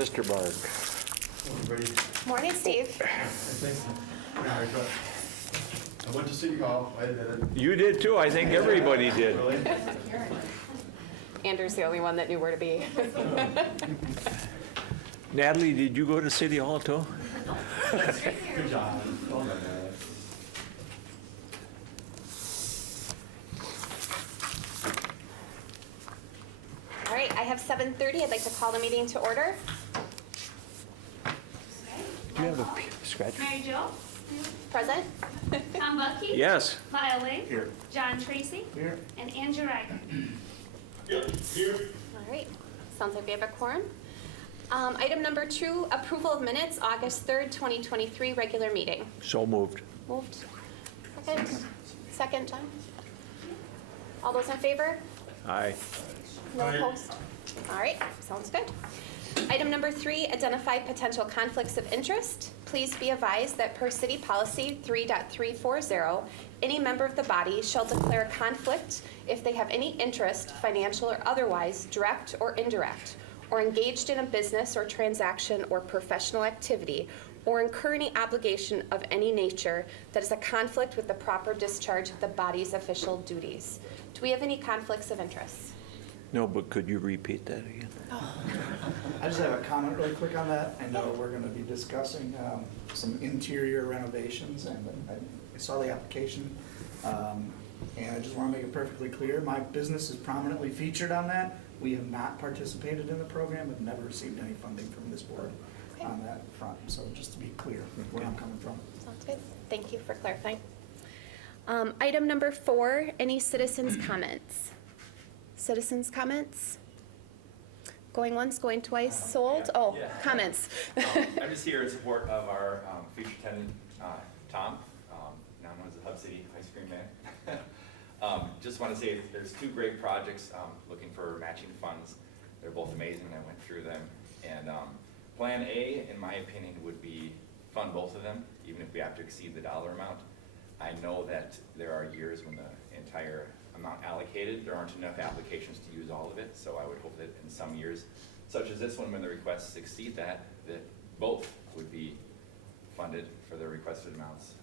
Mr. Barg. Everybody, Morning, Steve. thanks. I went to City Hall, I admit it. You did too, I think everybody did. Really? Andrew's the only one that knew where to be. Natalie, did you go to City Hall too? Good job. Well done, All right, I have 7:30. I'd like to call the meeting to order. Do you have a scratch? Mary Jo, Present? Tom Bucky, Yes. Lyle Wade, Here. John Tracy, Here. and Andrew Ryder. All right, sounds like we have a quorum. Item number 2, approval of minutes, August 3rd, 2023, regular meeting. So moved. Moved. Second? Second, John? All those in favor? Aye. No opposed? All right, sounds good. Item number 3, identify potential conflicts of interest. Please be advised that per city policy 3.340, any member of the body shall declare a conflict if they have any interest, financial or otherwise, direct or indirect, or engaged in a business or transaction or professional activity, or incur any obligation of any nature that is a conflict with the proper discharge of the body's official duties. Do we have any conflicts of interest? No, but could you repeat that again? I just have a comment really quick on that. I know we're gonna be discussing some interior renovations, and I saw the application. And I just wanna make it perfectly clear, my business is prominently featured on that. We have not participated in the program, have never received any funding from this board on that front. So just to be clear where I'm coming from. Sounds good. Thank you for clarifying. Item number 4, any citizens' comments? Citizens' comments? Going once, going twice, sold? Oh, Yeah. comments. I'm just here in support of our future tenant, Tom, now known as the Hub City Ice Cream Man. Just want to say there's 2 great projects looking for matching funds. They're both amazing. I went through them. And Plan A, in my opinion, would be fund both of them, even if we have to exceed the dollar amount. I know that there are years when the entire amount allocated, there aren't enough applications to use all of it, so I would hope that in some years, such as this one, when the requests exceed that both would be funded for the requested amounts.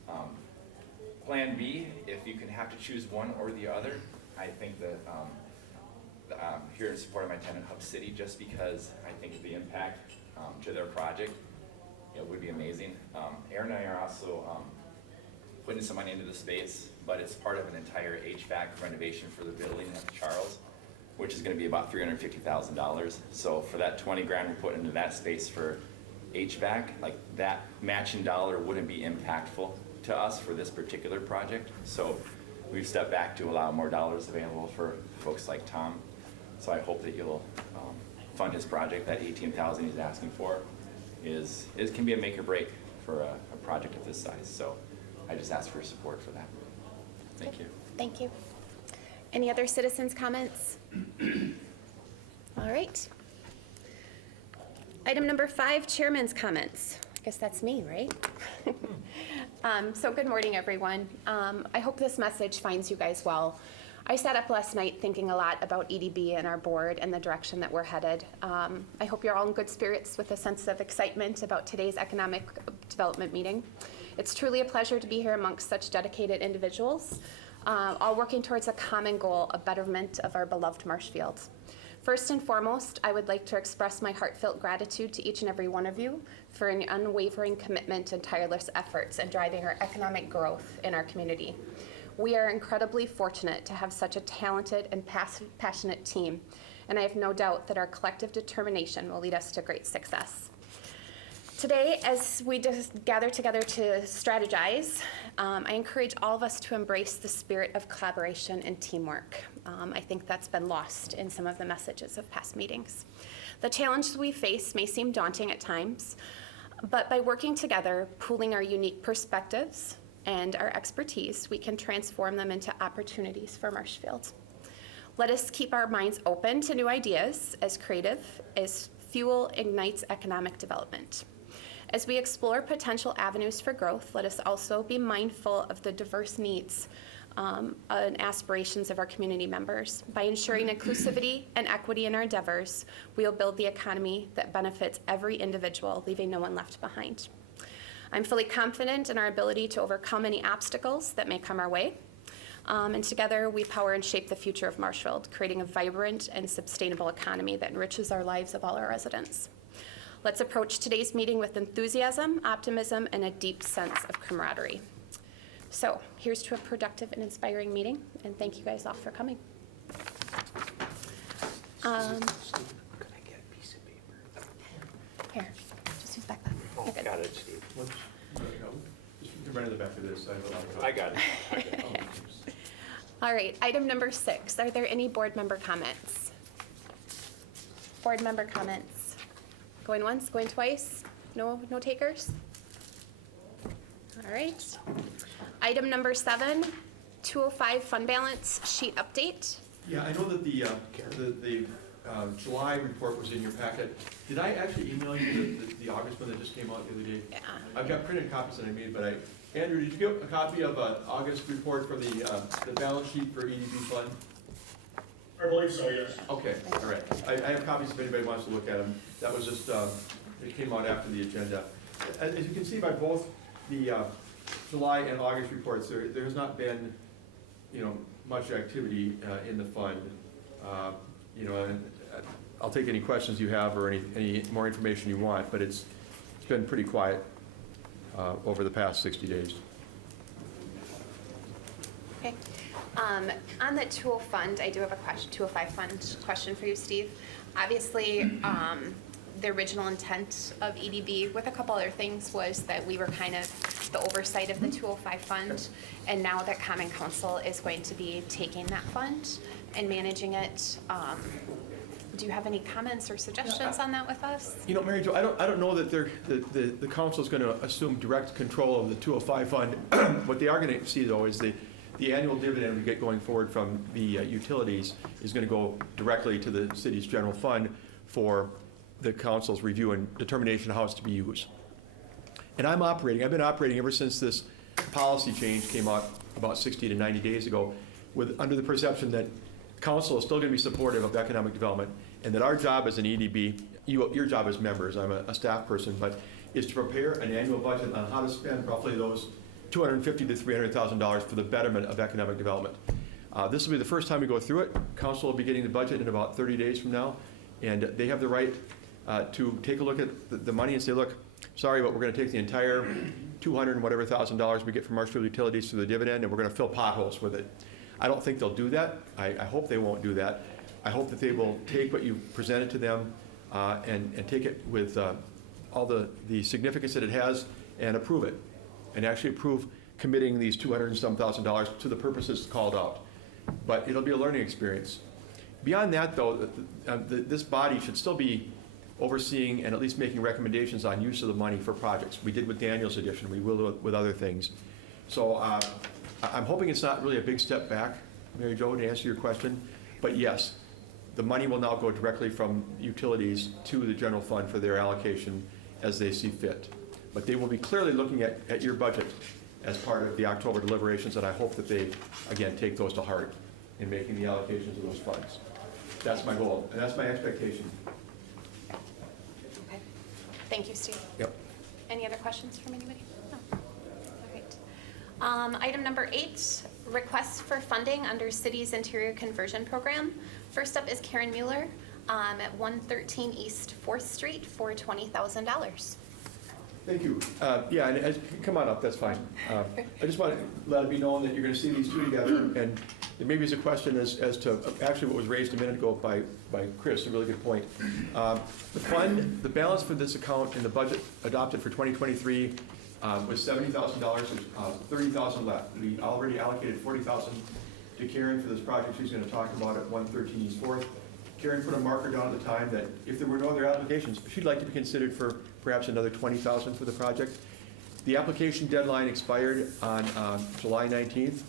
Plan B, if you can have to choose one or the other, I think that I'm here in support of my tenant Hub City, just because I think the impact to their project, it would be amazing. Aaron and I are also putting some money into the space, but it's part of an entire HVAC renovation for the building at Charles, which is gonna be about $350,000. So for that 20 grand we put into that space for HVAC, like that matching dollar wouldn't be impactful to us for this particular project. So we've stepped back to allow more dollars available for folks like Tom. So I hope that you'll fund his project. That $18,000 he's asking for can be a make or break for a project of this size. So I just ask for support for that. Thank you. Thank you. Any other citizens' comments? All right. Item number 5, chairman's comments. I guess that's me, right? So good morning, everyone. I hope this message finds you guys well. I sat up last night thinking a lot about EDB and our board and the direction that we're headed. I hope you're all in good spirits with a sense of excitement about today's economic development meeting. It's truly a pleasure to be here amongst such dedicated individuals, all working towards a common goal, a betterment of our beloved Marshfield. First and foremost, I would like to express my heartfelt gratitude to each and every one of you for an unwavering commitment and tireless efforts in driving our economic growth in our community. We are incredibly fortunate to have such a talented and passionate team, and I have no doubt that our collective determination will lead us to great success. Today, as we just gather together to strategize, I encourage all of us to embrace the spirit of collaboration and teamwork. I think that's been lost in some of the messages of past meetings. The challenges we face may seem daunting at times, but by working together, pooling our unique perspectives and our expertise, we can transform them into opportunities for Marshfield. Let us keep our minds open to new ideas as creative as fuel ignites economic development. As we explore potential avenues for growth, let us also be mindful of the diverse needs and aspirations of our community members. By ensuring inclusivity and equity in our endeavors, we will build the economy that benefits every individual, leaving no one left behind. I'm fully confident in our ability to overcome any obstacles that may come our way. And together, we power and shape the future of Marshfield, creating a vibrant and sustainable economy that enriches our lives of all our residents. Let's approach today's meeting with enthusiasm, optimism, and a deep sense of camaraderie. So here's to a productive and inspiring meeting, and thank you guys all for coming. Could I get a piece of paper? Here, just use back that. Oh, You're good. got it, Steve. Just run to the back of this. I have a lot of- I got it. All right, item number 6. Are there any board member comments? Board member comments? Going once, going twice? No takers? All right. Item number 7, 205 fund balance sheet update. Yeah, I know that the July report was in your packet. Did I actually email you the August one that just came out the other day? Yeah. I've got printed copies that I made, but Andrew, did you get a copy of an August report for the balance sheet for EDB fund? I believe so, yes. Okay, all right. I have copies if anybody wants to look at them. That was just, it came out after the agenda. As you can see by both the July and August reports, there has not been, much activity in the fund. And I'll take any questions you have or any more information you want, but it's been pretty quiet over the past 60 days. Okay. On the 205 fund, I do have a question, 205 fund question for you, Steve. Obviously, the original intent of EDB, with a couple other things, was that we were kind of the oversight of the 205 fund, and now that Common Council is going to be taking that fund and managing it. Do you have any comments or suggestions on that with us? Mary Jo, I don't know that the council is going to assume direct control of the 205 fund. What they are going to see, though, is the annual dividend we get going forward from the utilities is going to go directly to the city's general fund for the council's review and determination of how it's to be used. And I've been operating ever since this policy change came out about 60 to 90 days ago under the perception that council is still going to be supportive of economic development, and that our job as an EDB, your job as members, I'm a staff person, but is to prepare an annual budget on how to spend roughly those $250,000 to $300,000 for the betterment of economic development. This will be the first time we go through it. Council will be getting the budget in about 30 days from now, and they have the right to take a look at the money and say, look, sorry, but we're going to take the entire $200,000 and whatever we get from Marshfield Utilities through the dividend, and we're going to fill potholes with it. I don't think they'll do that. I hope they won't do that. I hope that they will take what you presented to them and take it with all the significance that it has and approve it, and actually approve committing these $200,000 and some to the purposes called out. But it'll be a learning experience. Beyond that, though, this body should still be overseeing and at least making recommendations on use of the money for projects. We did with Daniel's edition. We will with other things. So I'm hoping it's not really a big step back, Mary Jo, to answer your question. But yes, the money will now go directly from utilities to the general fund for their allocation as they see fit. But they will be clearly looking at your budget as part of the October deliberations, and I hope that they, again, take those to heart in making the allocations of those funds. That's my goal, and that's my expectation. Okay. Thank you, Steve. Yep. Any other questions from anybody? No. All right. Item number 8, requests for funding under City's Interior Conversion Program. First up is Karen Mueller at 113 East 4th Street for $20,000. Thank you. Yeah, and come on up, that's fine. I just want to let it be known that you're going to see these two together, and maybe it's a question as to actually what was raised a minute ago by Chris, a really good point. The balance for this account in the budget adopted for 2023 was $70,000, there's $30,000 left. We already allocated $40,000 to Karen for this project she's going to talk about at 113 East 4th. Karen put a marker down at the time that if there were no other applications, she'd like to be considered for perhaps another $20,000 for the project. The application deadline expired on July 19th,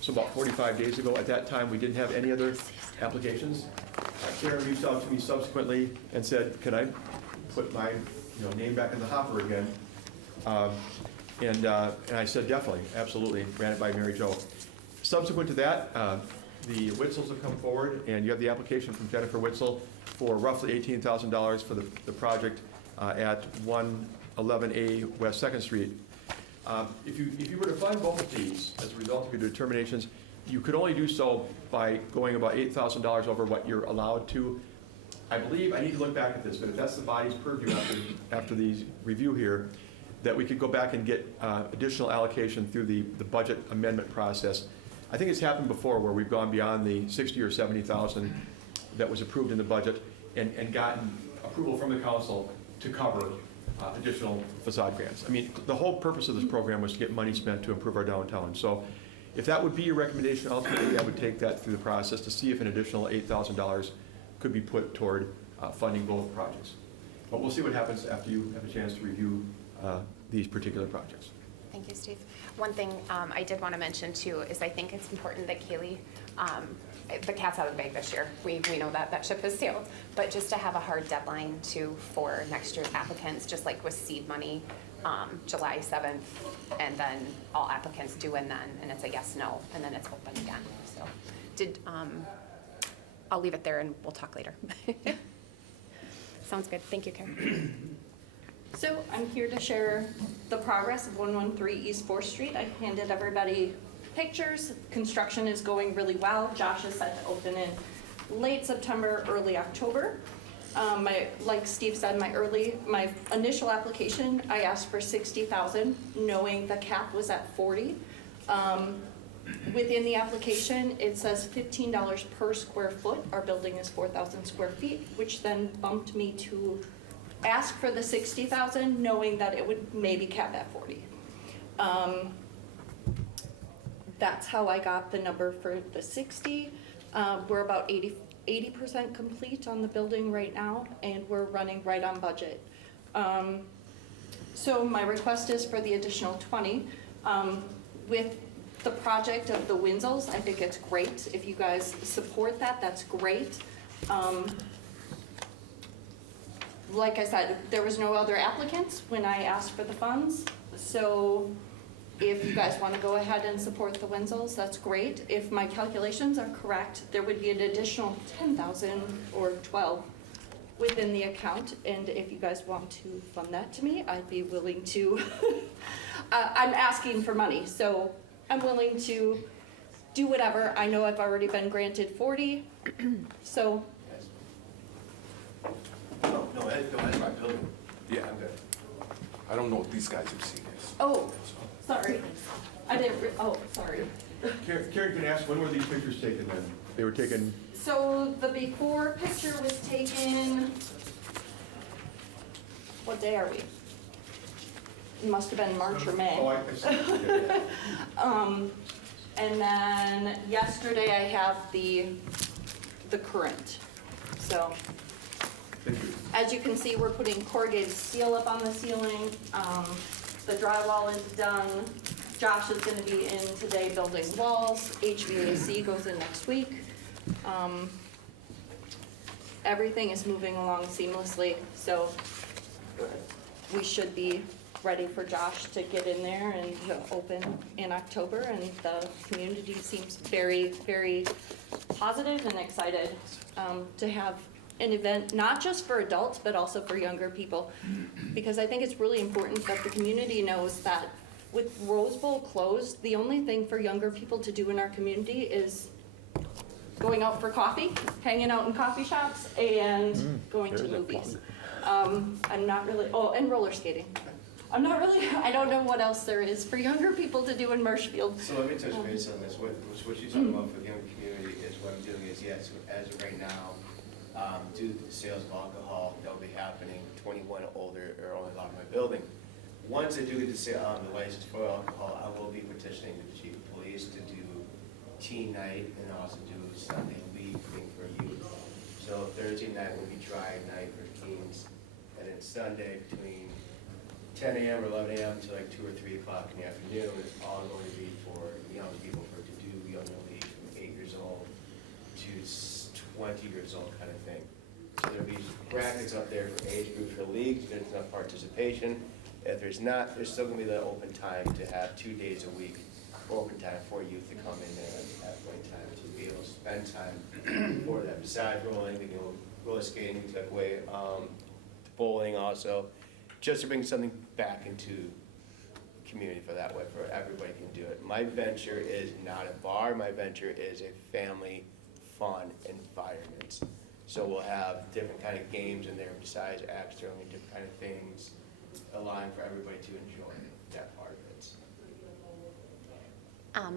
so about 45 days ago. At that time, we didn't have any other applications. Karen reached out to me subsequently and said, can I put my name back in the hopper again? And I said, definitely, absolutely, ran it by Mary Jo. Subsequent to that, the Witzels have come forward, and you have the application from Jennifer Witzel for roughly $18,000 for the project at 111A West 2nd Street. If you were to fund both of these as a result of your determinations, you could only do so by going about $8,000 over what you're allowed to. I believe, I need to look back at this, but if that's the body's purview after the review here, that we could go back and get additional allocation through the budget amendment process. I think it's happened before where we've gone beyond the 60 or 70,000 that was approved in the budget and gotten approval from the council to cover additional facade grants. I mean, the whole purpose of this program was to get money spent to improve our downtown. So if that would be your recommendation, ultimately, I would take that through the process to see if an additional $8,000 could be put toward funding both projects. But we'll see what happens after you have a chance to review these particular projects. Thank you, Steve. One thing I did want to mention too is I think it's important that Kaylee, the cat's out of the bag this year. We know that ship has sailed, but just to have a hard deadline too for next year's applicants, just like with seed money, July 7th, and then all applicants due in then, and it's a yes, no, and then it's open again. So I'll leave it there and we'll talk later. Sounds good. Thank you, Karen. So I'm here to share the progress of 113 East 4th Street. I handed everybody pictures. Construction is going really well. Josh is set to open in late September, early October. Like Steve said, my initial application, I asked for 60,000, knowing the cap was at 40. Within the application, it says $15 per square foot. Our building is 4,000 square feet, which then bumped me to ask for the 60,000, knowing that it would maybe cap at 40. That's how I got the number for the 60. We're about 80% complete on the building right now, and we're running right on budget. So my request is for the additional 20. With the project of the Winzels, I think it's great. If you guys support that, that's great. Like I said, there was no other applicants when I asked for the funds. So if you guys want to go ahead and support the Winzels, that's great. If my calculations are correct, there would be an additional 10,000 or 12 within the account. And if you guys want to fund that to me, I'd be willing to. I'm asking for money, so I'm willing to do whatever. I know I've already been granted 40, so. No, that's my building. Yeah, I'm good. I don't know if these guys have seen this. Oh, sorry. I didn't, sorry. Karen, can I ask, when were these pictures taken then? They were taken, So the before picture was taken, what day are we? It must have been March or May. oh, I see. Okay. And then yesterday I have the current. So Thank you. as you can see, we're putting corrugated steel up on the ceiling. The drywall is done. Josh is gonna be in today building walls. HVAC goes in next week. Everything is moving along seamlessly, so we should be ready for Josh to get in there and to open in October, and the community seems very, very positive and excited to have an event, not just for adults, but also for younger people. Because I think it's really important that the community knows that with Rose Bowl closed, the only thing for younger people to do in our community is going out for coffee, hanging out in coffee shops, and going to movies. I'm not really, and roller skating. I don't know what else there is for younger people to do in Marshfield. So let me touch base on this. What you're talking about for the young community is what I'm doing is, yes, as of right now, due to the sales of alcohol that will be happening, 21 or older are only allowed in my building. Once I do get the license for alcohol, I will be petitioning the chief of police to do teen night and also do Sunday league thing for youth. So Thursday night will be dry night for teens, and then Sunday between 10 a.m. or 11 a.m. to like 2 or 3 o'clock in the afternoon is all going to be for young people to do younger league from 8 years old to 20 years old kind of thing. So there'll be graphics up there for age group for leagues, there's enough participation. If there's not, there's still going to be the open time to have 2 days a week open time for youth to come in there at one time, to be able to spend time for them. Besides rolling, they go roller skating, we took away, bowling also, just to bring something back into community for that way, for everybody can do it. My venture is not a bar, my venture is a family fun environment. So we'll have different kind of games in there besides acts, throwing different kind of things, allowing for everybody to enjoy that part of it.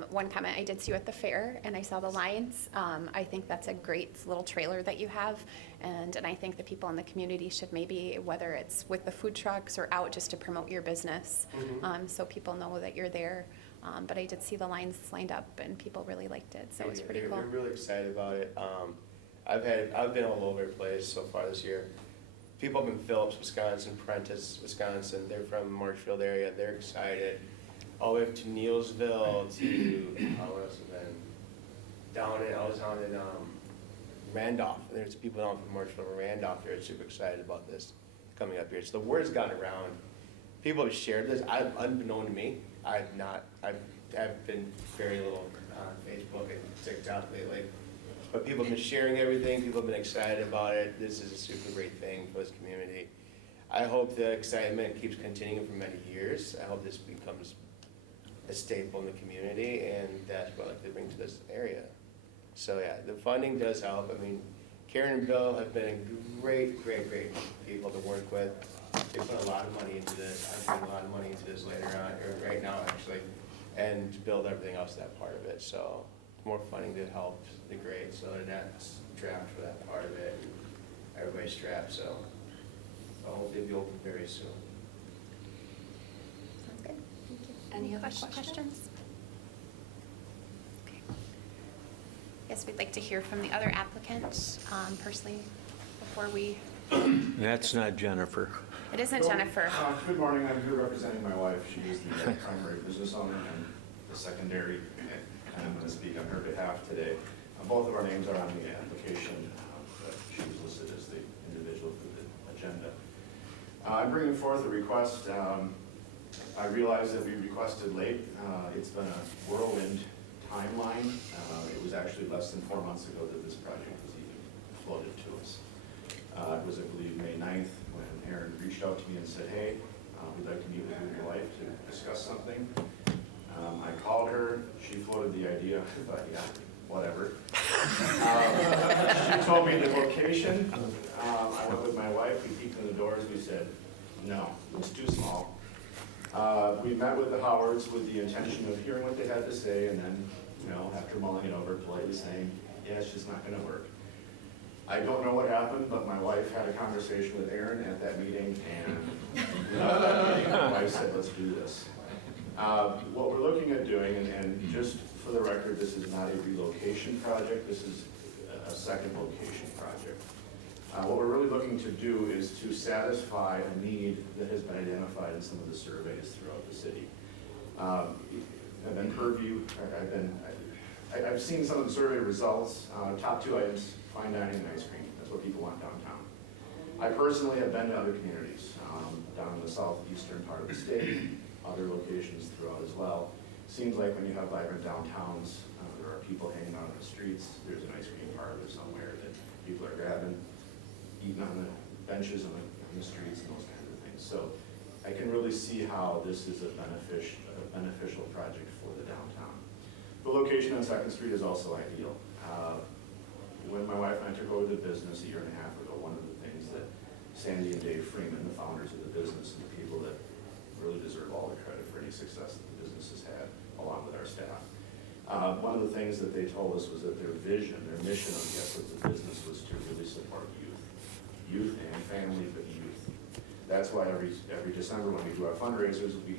One comment, I did see you at the fair, and I saw the lions. I think that's a great little trailer that you have, and I think the people in the community should maybe, whether it's with the food trucks or out, just to promote your business, so people know that you're there. But I did see the lines lined up, and people really liked it, so it's pretty cool. We're really excited about it. I've been all over the place so far this year. People up in Phillips, Wisconsin, Prentice, Wisconsin, they're from Marshfield area, they're excited. All the way up to Neilsville, to, what else have been? I was down in Randolph. There's people down from Marshfield and Randolph here, super excited about this coming up here. So the word's gotten around. People have shared this, unbeknown to me. I've been very little on Facebook and TikTok lately. But people have been sharing everything, people have been excited about it. This is a super great thing for this community. I hope the excitement keeps continuing for many years. I hope this becomes a staple in the community, and that's what I like to bring to this area. So yeah, the funding does help. I mean, Karen and Bill have been great people to work with. They put a lot of money into this. I put a lot of money into this later on, or right now actually, and to build everything else, that part of it. So more funding to help the grade, so they're not strapped for that part of it. Everybody's strapped, so I hope they'll be open very soon. Sounds good. Thank you. Any other Questions? questions? Okay. Yes, we'd like to hear from the other applicants, personally, before we, That's not Jennifer. it isn't Jennifer. Good morning, I'm here representing my wife. She is the primary business owner and the secondary, and I'm going to speak on her behalf today. Both of our names are on the application, but she was listed as the individual for the agenda. I'm bringing forth a request. I realize that we requested late. It's been a whirlwind timeline. It was actually less than 4 months ago that this project was even floated to us. It was, I believe, May 9th when Aaron reached out to me and said, hey, we'd like to meet with you and your wife to discuss something. I called her, she floated the idea, but yeah, whatever. She told me the location. I went with my wife, we peeked in the doors, we said, no, it's too small. We met with the Howards with the intention of hearing what they had to say, and then, after mulling it over, politely saying, yeah, it's just not gonna work. I don't know what happened, but my wife had a conversation with Aaron at that meeting, and my wife said, let's do this. What we're looking at doing, and just for the record, this is not a relocation project, this is a second location project. What we're really looking to do is to satisfy a need that has been identified in some of the surveys throughout the city. I've been purview, I've seen some of the survey results. Top 2 items, fine dining and ice cream. That's what people want downtown. I personally have been to other communities, down in the southeastern part of the state, other locations throughout as well. Seems like when you have vibrant downtowns, there are people hanging out on the streets. There's an ice cream parlor somewhere that people are grabbing, eating on the benches on the streets and those kinds of things. So I can really see how this is a beneficial project for the downtown. The location on 2nd Street is also ideal. When my wife and I took over the business a year and a half ago, one of the things that Sandy and Dave Freeman, the founders of the business and the people that really deserve all the credit for any success that the business has had, along with our staff. One of the things that they told us was that their vision, their mission, I guess, of the business was to really support youth. Youth and family, but youth. That's why every December when we do our fundraisers, we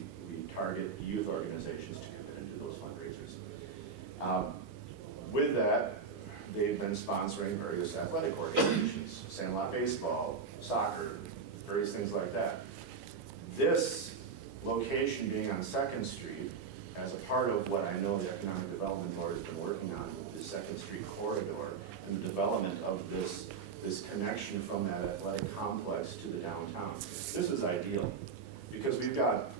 target youth organizations to come in and do those fundraisers. With that, they've been sponsoring various athletic organizations, Sandlot Baseball, soccer, various things like that. This location being on 2nd Street, as a part of what I know the Economic Development Board has been working on, the 2nd Street corridor and the development of this connection from that athletic complex to the downtown. This is ideal because we've got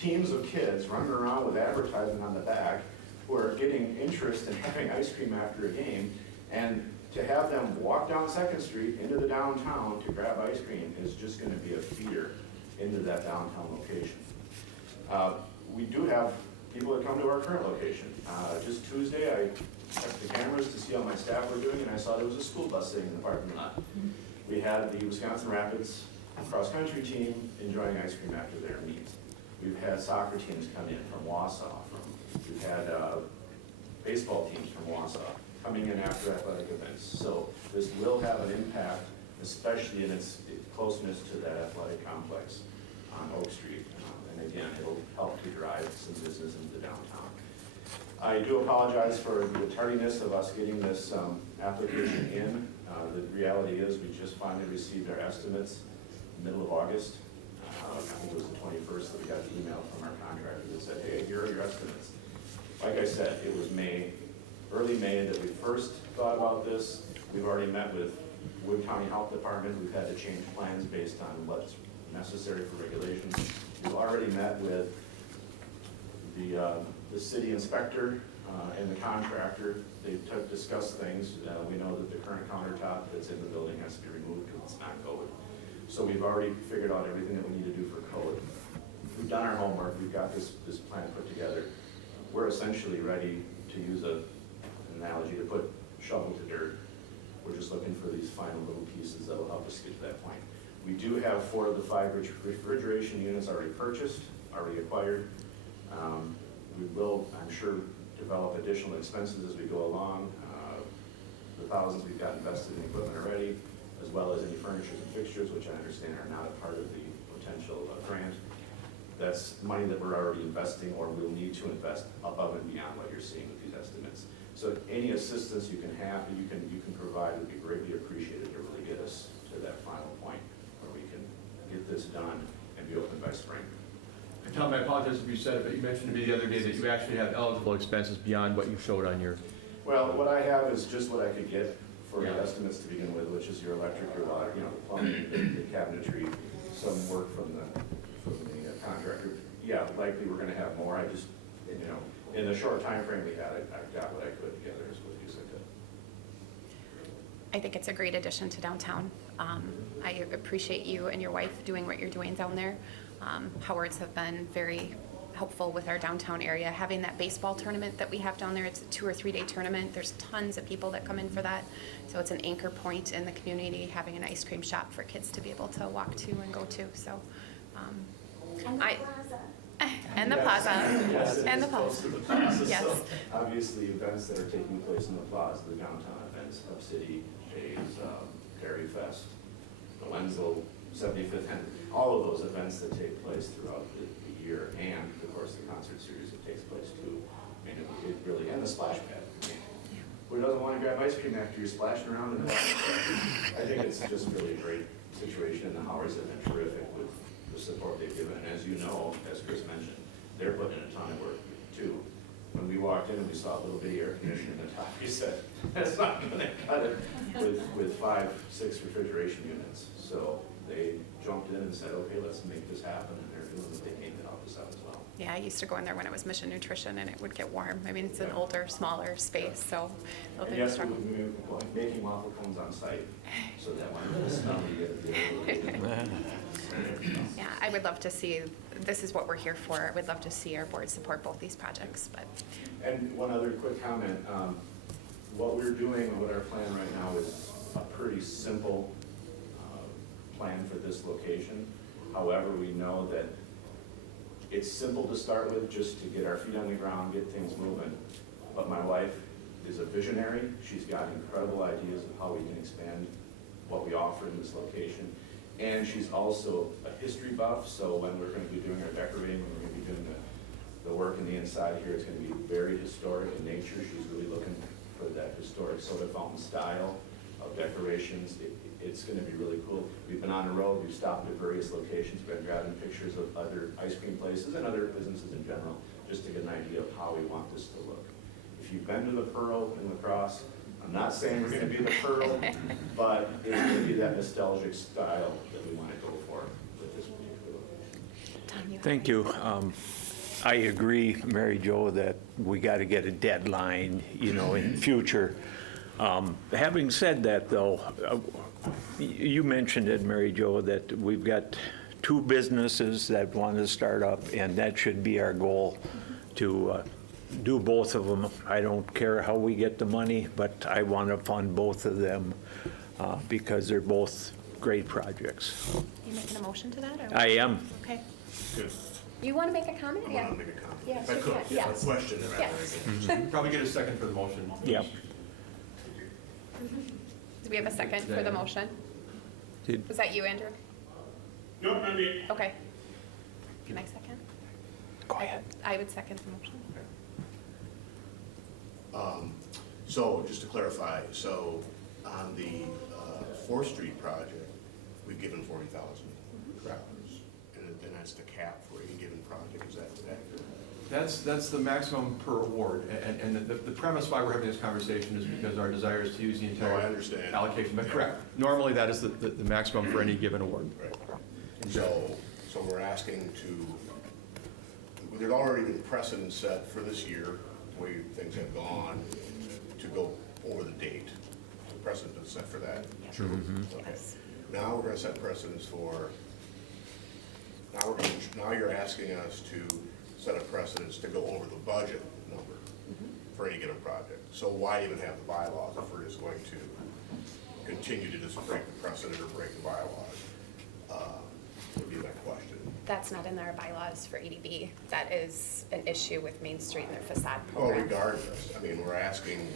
teams of kids running around with advertising on the back who are getting interest in having ice cream after a game, and to have them walk down Second Street into the downtown to grab ice cream is just gonna be a feeder into that downtown location. We do have people that come to our current location. Just Tuesday, I checked the cameras to see how my staff were doing, and I saw there was a school bus sitting in the parking lot. We had the Wisconsin Rapids cross-country team enjoying ice cream after their meet. We've had soccer teams come in from Wausau. We've had baseball teams from Wausau coming in after athletic events. So this will have an impact, especially in its closeness to that athletic complex on Oak Street. And again, it'll help to drive some business into downtown. I do apologize for the tardiness of us getting this application in. The reality is we just finally received our estimates middle of August. I think it was the 21st that we got the email from our contractor that said, hey, here are your estimates. Like I said, it was early May that we first thought about this. We've already met with Wood County Health Department. We've had to change plans based on what's necessary for regulations. We've already met with the city inspector and the contractor. They discussed things. We know that the current countertop that's in the building has to be removed because it's not code. So we've already figured out everything that we need to do for code. We've done our homework. We've got this plan put together. We're essentially ready to use an analogy to put shovel to dirt. We're just looking for these final little pieces that will help us get to that point. We do have 4 of the 5 refrigeration units already purchased, already acquired. We will, I'm sure, develop additional expenses as we go along. The thousands we've got invested in equipment already, as well as any furniture and fixtures, which I understand are not a part of the potential grant. That's money that we're already investing or will need to invest above and beyond what you're seeing with these estimates. So any assistance you can have, you can provide would be greatly appreciated to really get us to that final point where we can get this done and be open by spring. And Tom, I apologize if you said it, but you mentioned to me the other day that you actually have eligible expenses beyond what you showed on your. Well, what I have is just what I could get for the estimates to begin with, which is your electric, your water, the plumbing, the cabinetry, some work from the contractor. Yeah, likely we're gonna have more. I just, in the short time frame we had, I got what I could together as quickly as I could. I think it's a great addition to downtown. I appreciate you and your wife doing what you're doing down there. Howards have been very helpful with our downtown area. Having that baseball tournament that we have down there, it's a 2 or 3 day tournament. There's tons of people that come in for that. So it's an anchor point in the community, having an ice cream shop for kids to be able to walk to and go to. So, and the plaza. Yes, it And is the close to the plaza. Yes. So obviously, events that are taking place in the plaza, the downtown events, Hub City, Jay's, Dairy Fest, the Wenzel, 75th, and all of those events that take place throughout the year, and of course the concert series that takes place too. I mean, it really, and the splash pad. I mean, who doesn't want to grab ice cream after you're splashing around in the I think it's just really a great situation, and the Howards have been terrific with the support they've given. And as you know, as Chris mentioned, they're putting in a ton of work too. When we walked in and we saw a little bitty air conditioner in the top, we said, that's not going to cut it with 5, 6 refrigeration units. So they jumped in and said, okay, let's make this happen, and they're doing what they can to help us out as well. Yeah, I used to go in there when it was Mission Nutrition and it would get warm. I mean, it's an older, smaller space, so. And yes, we're making waffle cones on site, so that when the smell you get. Yeah, I would love to see, this is what we're here for. I would love to see our board support both these projects, but. And one other quick comment, what we're doing, what our plan right now is a pretty simple plan for this location. However, we know that it's simple to start with, just to get our feet on the ground, get things moving. But my wife is a visionary. She's got incredible ideas of how we can expand what we offer in this location. And she's also a history buff, so when we're going to be doing our decorating, when we're going to be doing the work in the inside here, it's going to be very historic in nature. She's really looking for that historic soda fountain style of decorations. It's going to be really cool. We've been on the road, we've stopped at various locations, we've been grabbing pictures of other ice cream places and other businesses in general, just to get an idea of how we want this to look. If you've been to the Pearl in La Crosse, I'm not saying we're going to be the Pearl, but it's going to be that nostalgic style that we want to go for with this particular location. Tom, you Thank you. I agree, Mary Jo, that we got to get a deadline, in future. Having said that, though, you mentioned it, Mary Jo, that we've got 2 businesses that want to start up, and that should be our goal, to do both of them. I don't care how we get the money, but I want to fund both of them because they're both great projects. You making a motion to that? Or? I am. Okay. Good. You want to make a comment? I Yeah. want to make a comment. Yes, If I you could, can. a Yes. question rather Yes. than. Probably get a second for the motion. Yep. Do we have a second for the motion? Did- Was that you, Andrew? No, not me. Okay. Can I second? Go ahead. I would second the motion. So, just to clarify, so on the 4th Street project, we've given $40,000, and that's the cap for any given project, is that accurate? That's the maximum per award, and the premise why we're having this conversation is because our desire is to use the No, entire I understand. allocation, but Yeah. correct. Normally, that is the maximum for any given award. Right. So we're asking to, there's already been precedent set for this year, the way things have gone, to go over the date. Precedent is set for that? True. Okay. Yes. Now we're gonna set precedents for, now you're asking us to set a precedence to go over the budget number for any given project. So why even have the bylaws if we're just going to continue to just break the precedent or break the bylaws? Would be my question. That's not in our bylaws for EDB. That is an issue with Main Street and their facade Well, program. regardless, I mean, we're asking,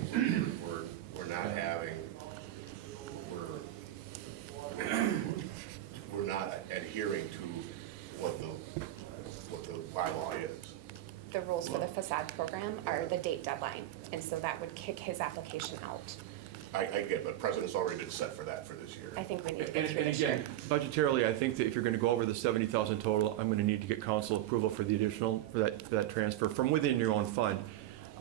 we're not having, we're not adhering to what the bylaw is. The rules for the facade program are the date deadline, and so that would kick his application out. I get, but precedent's already been set for that for this year. I think we need to And get through and this year. again, budgetarily, I think that if you're going to go over the 70,000 total, I'm going to need to get council approval for the additional, for that transfer from within your own fund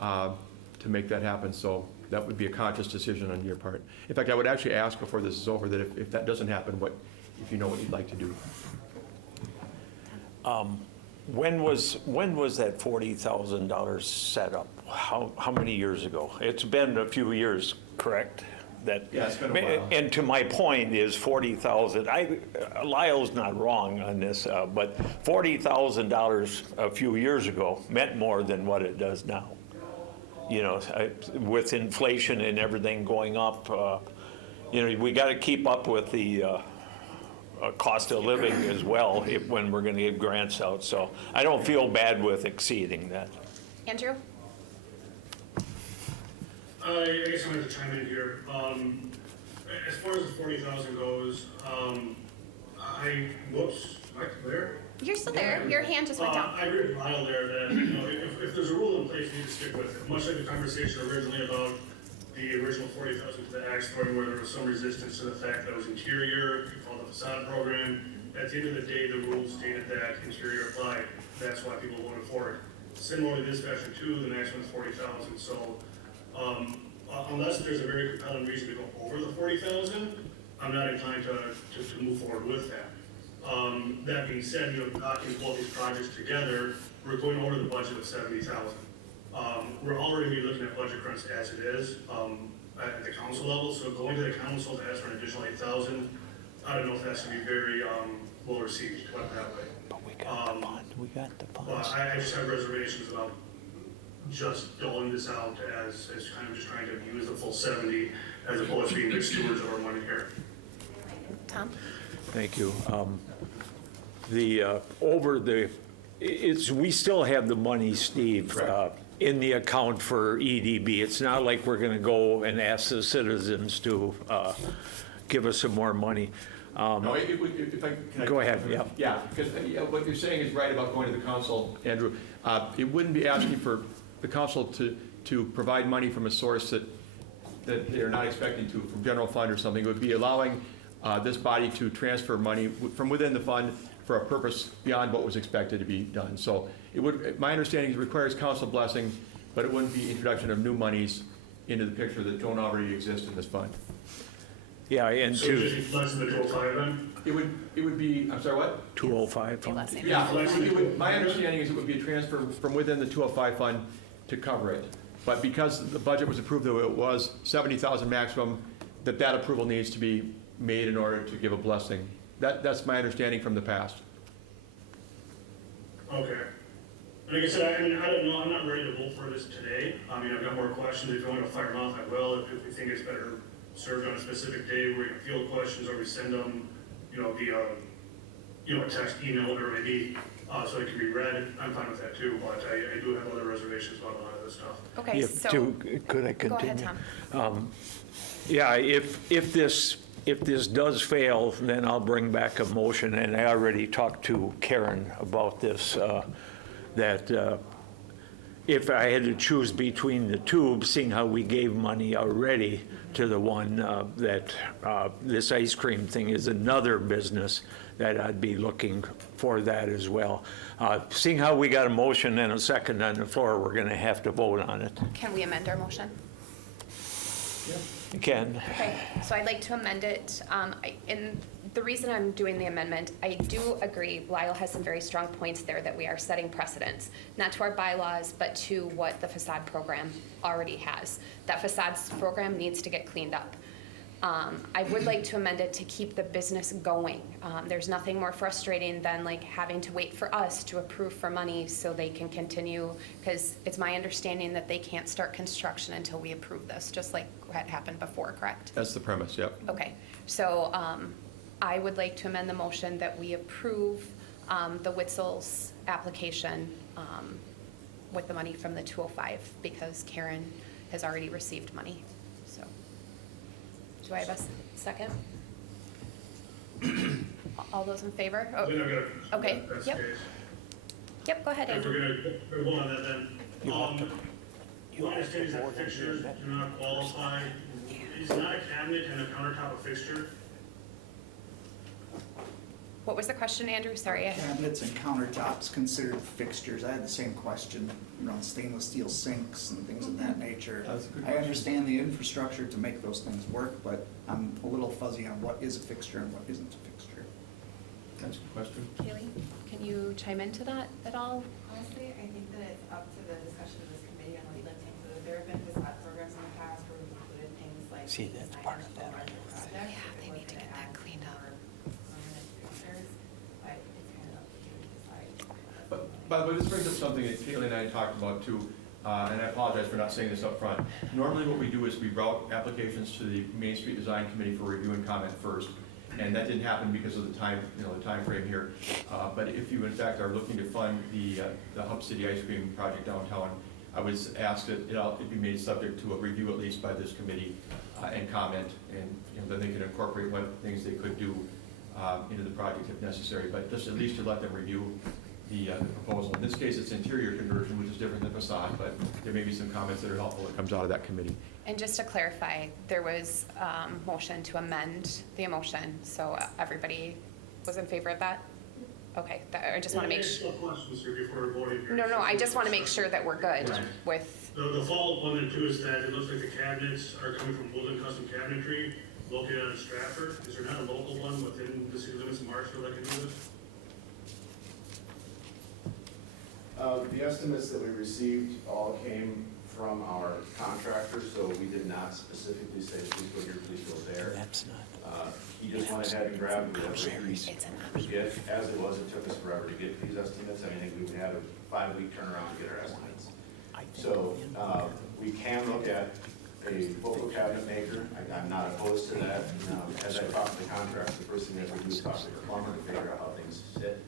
to make that happen. So that would be a conscious decision on your part. In fact, I would actually ask before this is over that if that doesn't happen, if you know what you'd like to do. When was that $40,000 set up? How many years ago? It's been a few years, correct? Yeah, it's been a while. And to my point is 40,000, Lyle's not wrong on this, but $40,000 a few years ago meant more than what it does now. With inflation and everything going up, we got to keep up with the cost of living as well when we're going to give grants out. So I don't feel bad with exceeding that. Andrew? I guess I'm going to chime in here. As far as the 40,000 goes, whoops, am I clear? You're still there. Your hand just went down. I agree with Lyle there that, if there's a rule in place, we need to stick with it. Much like the conversation originally about the original 40,000 to the ag story, where there was some resistance to the fact that it was interior, you called it the facade program. At the end of the day, the rules stated that interior applied. That's why people voted for it. Similarly, this version 2, the maximum is 40,000. So, unless there's a very compelling reason to go over the 40,000, I'm not inclined to move forward with that. That being said, knocking both these projects together, we're going over the budget of 70,000. We're already looking at budget crunch as it is at the council level. So going to the council to ask for an additional 8,000, I don't know if that's going to be very well received. Put it that way. But we got the fund. We got the funds. But I just have reservations about just doling this out as kind of just trying to use the full 70 as opposed to being good stewards of our money here. Tom? Thank you. We still have the money, Steve, in the account for EDB. It's not like we're going to go and ask the citizens to give us some more money. No, if I can. Go ahead, yeah. Yeah, because what you're saying is right about going to the council, Andrew. It wouldn't be asking for the council to provide money from a source that they're not expecting to, from general fund or something. It would be allowing this body to transfer money from within the fund for a purpose beyond what was expected to be done. So my understanding is it requires council blessing, but it wouldn't be introduction of new monies into the picture that don't already exist in this fund. Yeah, and So just less than the 12 then? It would be, I'm sorry, what? 205 Say last fund? name. Yeah, it would- my understanding is it would be a transfer from within the 205 fund to cover it. But because the budget was approved, though it was 70,000 maximum, that approval needs to be made in order to give a blessing. That's my understanding from the past. Okay. Like I said, I don't know, I'm not ready to vote for this today. I mean, I've got more questions. If you want to fire them off, I will. If we think it's better served on a specific day, we can field questions or we send them, via, text, email, whatever it may be, so it can be read. I'm fine with that too, but I do have other reservations about a lot of this stuff. Okay, Yeah, so, could I go continue? ahead, Tom. Yeah, if this does fail, then I'll bring back a motion, and I already talked to Karen about this, that if I had to choose between the two, seeing how we gave money already to the one that this ice cream thing is another business, that I'd be looking for that as well. Seeing how we got a motion and a second on the floor, we're going to have to vote on it. Can we amend our motion? You can. Okay, so I'd like to amend it. And the reason I'm doing the amendment, I do agree, Lyle has some very strong points there that we are setting precedents, not to our bylaws, but to what the facade program already has. That facades program needs to get cleaned up. I would like to amend it to keep the business going. There's nothing more frustrating than like having to wait for us to approve for money so they can continue, because it's my understanding that they can't start construction until we approve this, just like what happened before, correct? That's the premise, yep. Okay, so I would like to amend the motion that we approve the Witzel's application with the money from the 205, because Karen has already received money, so. Do I have a second? All those in favor? Oh, I think I've got a- Okay, that's yep. the case. Yep, go ahead, If Andrew. we're gonna vote on that then, my understanding is that fixtures do not qualify. Is not a cabinet and a countertop a fixture? What was the question, Andrew? Sorry. Cabinets and countertops considered fixtures. I had the same question around stainless steel sinks and things of that nature. That's a good I question. understand the infrastructure to make those things work, but I'm a little fuzzy on what is a fixture and what isn't a fixture. That's a good question. Kaylee, can you chime into that at all? Honestly, I think that it's up to the discussion of this committee on what you'd like to include. There have been facade programs in the past where we've included things like. See, that's part of that. Yeah, they need to get that cleaned up. But it's kind of up to you to decide. But by the way, this brings up something that Kaylee and I talked about too, and I apologize for not saying this up front. Normally what we do is we route applications to the Main Street Design Committee for review and comment first. And that didn't happen because of the time, the time frame here. But if you in fact are looking to fund the Hub City Ice Cream project downtown, I was asked that it be made subject to a review at least by this committee and comment, and then they can incorporate what things they could do into the project if necessary, but just at least to let them review the proposal. In this case, it's interior conversion, which is different than facade, but there may be some comments that are helpful that comes out of that committee. And just to clarify, there was motion to amend the motion, so everybody was in favor of that? Okay, I just want to make sure. Questions here before voting here. No, I just want to make sure that we're good Right. with, The follow-up one then too is that it looks like the cabinets are coming from Woodland Custom Cabinetry located out of Stratford. Is there not a local one within the city limits of Marshall that can do this? The estimates that we received all came from our contractor, so we did not specifically say, please go here, please go there. That's not. He just went ahead and grabbed whatever he it's an could get. As it was, it took us forever to get these estimates. I think we had a 5-week turnaround to get our estimates. So we can look at a focal cabinet maker. I'm not opposed to that. As I talk to the contractor, the first thing that we do is talk to the plumber to figure out how things fit.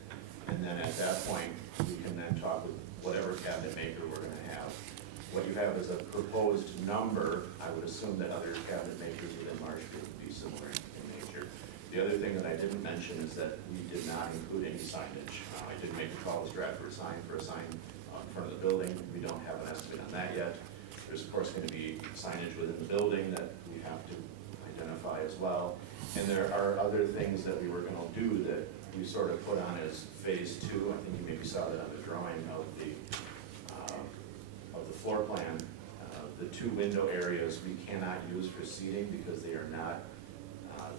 And then at that point, we can then talk with whatever cabinet maker we're gonna have. What you have is a proposed number. I would assume that other cabinet makers within Marshfield would be similar in nature. The other thing that I didn't mention is that we did not include any signage. I did make a call to Stratford sign for a sign in front of the building. We don't have an estimate on that yet. There's of course going to be signage within the building that we have to identify as well. And there are other things that we were going to do that we sort of put on as phase 2. I think you maybe saw that on the drawing of the floor plan. The 2 window areas we cannot use for seating because they are not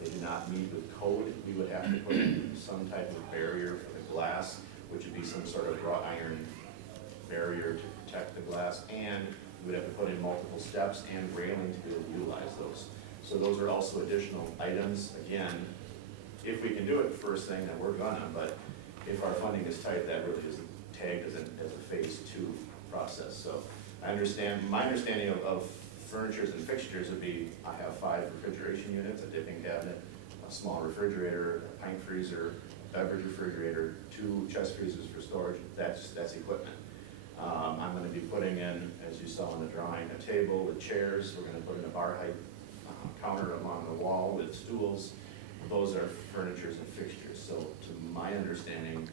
they did not meet with code, we would have to put in some type of barrier for the glass, which would be some sort of wrought iron barrier to protect the glass, and we would have to put in multiple steps and railing to be able to utilize those. So those are also additional items. Again, if we can do it first thing, then we're gonna, but if our funding is tight, that really is tagged as a phase 2 process. So I understand, my understanding of furnitures and fixtures would be, I have 5 refrigeration units, a dipping cabinet, a small refrigerator, a pint freezer, beverage refrigerator, 2 chest freezers for storage. That's equipment. I'm gonna be putting in, as you saw in the drawing, a table with chairs. We're gonna put in a bar height counter along the wall with stools. Those are furnitures and fixtures. So to my understanding,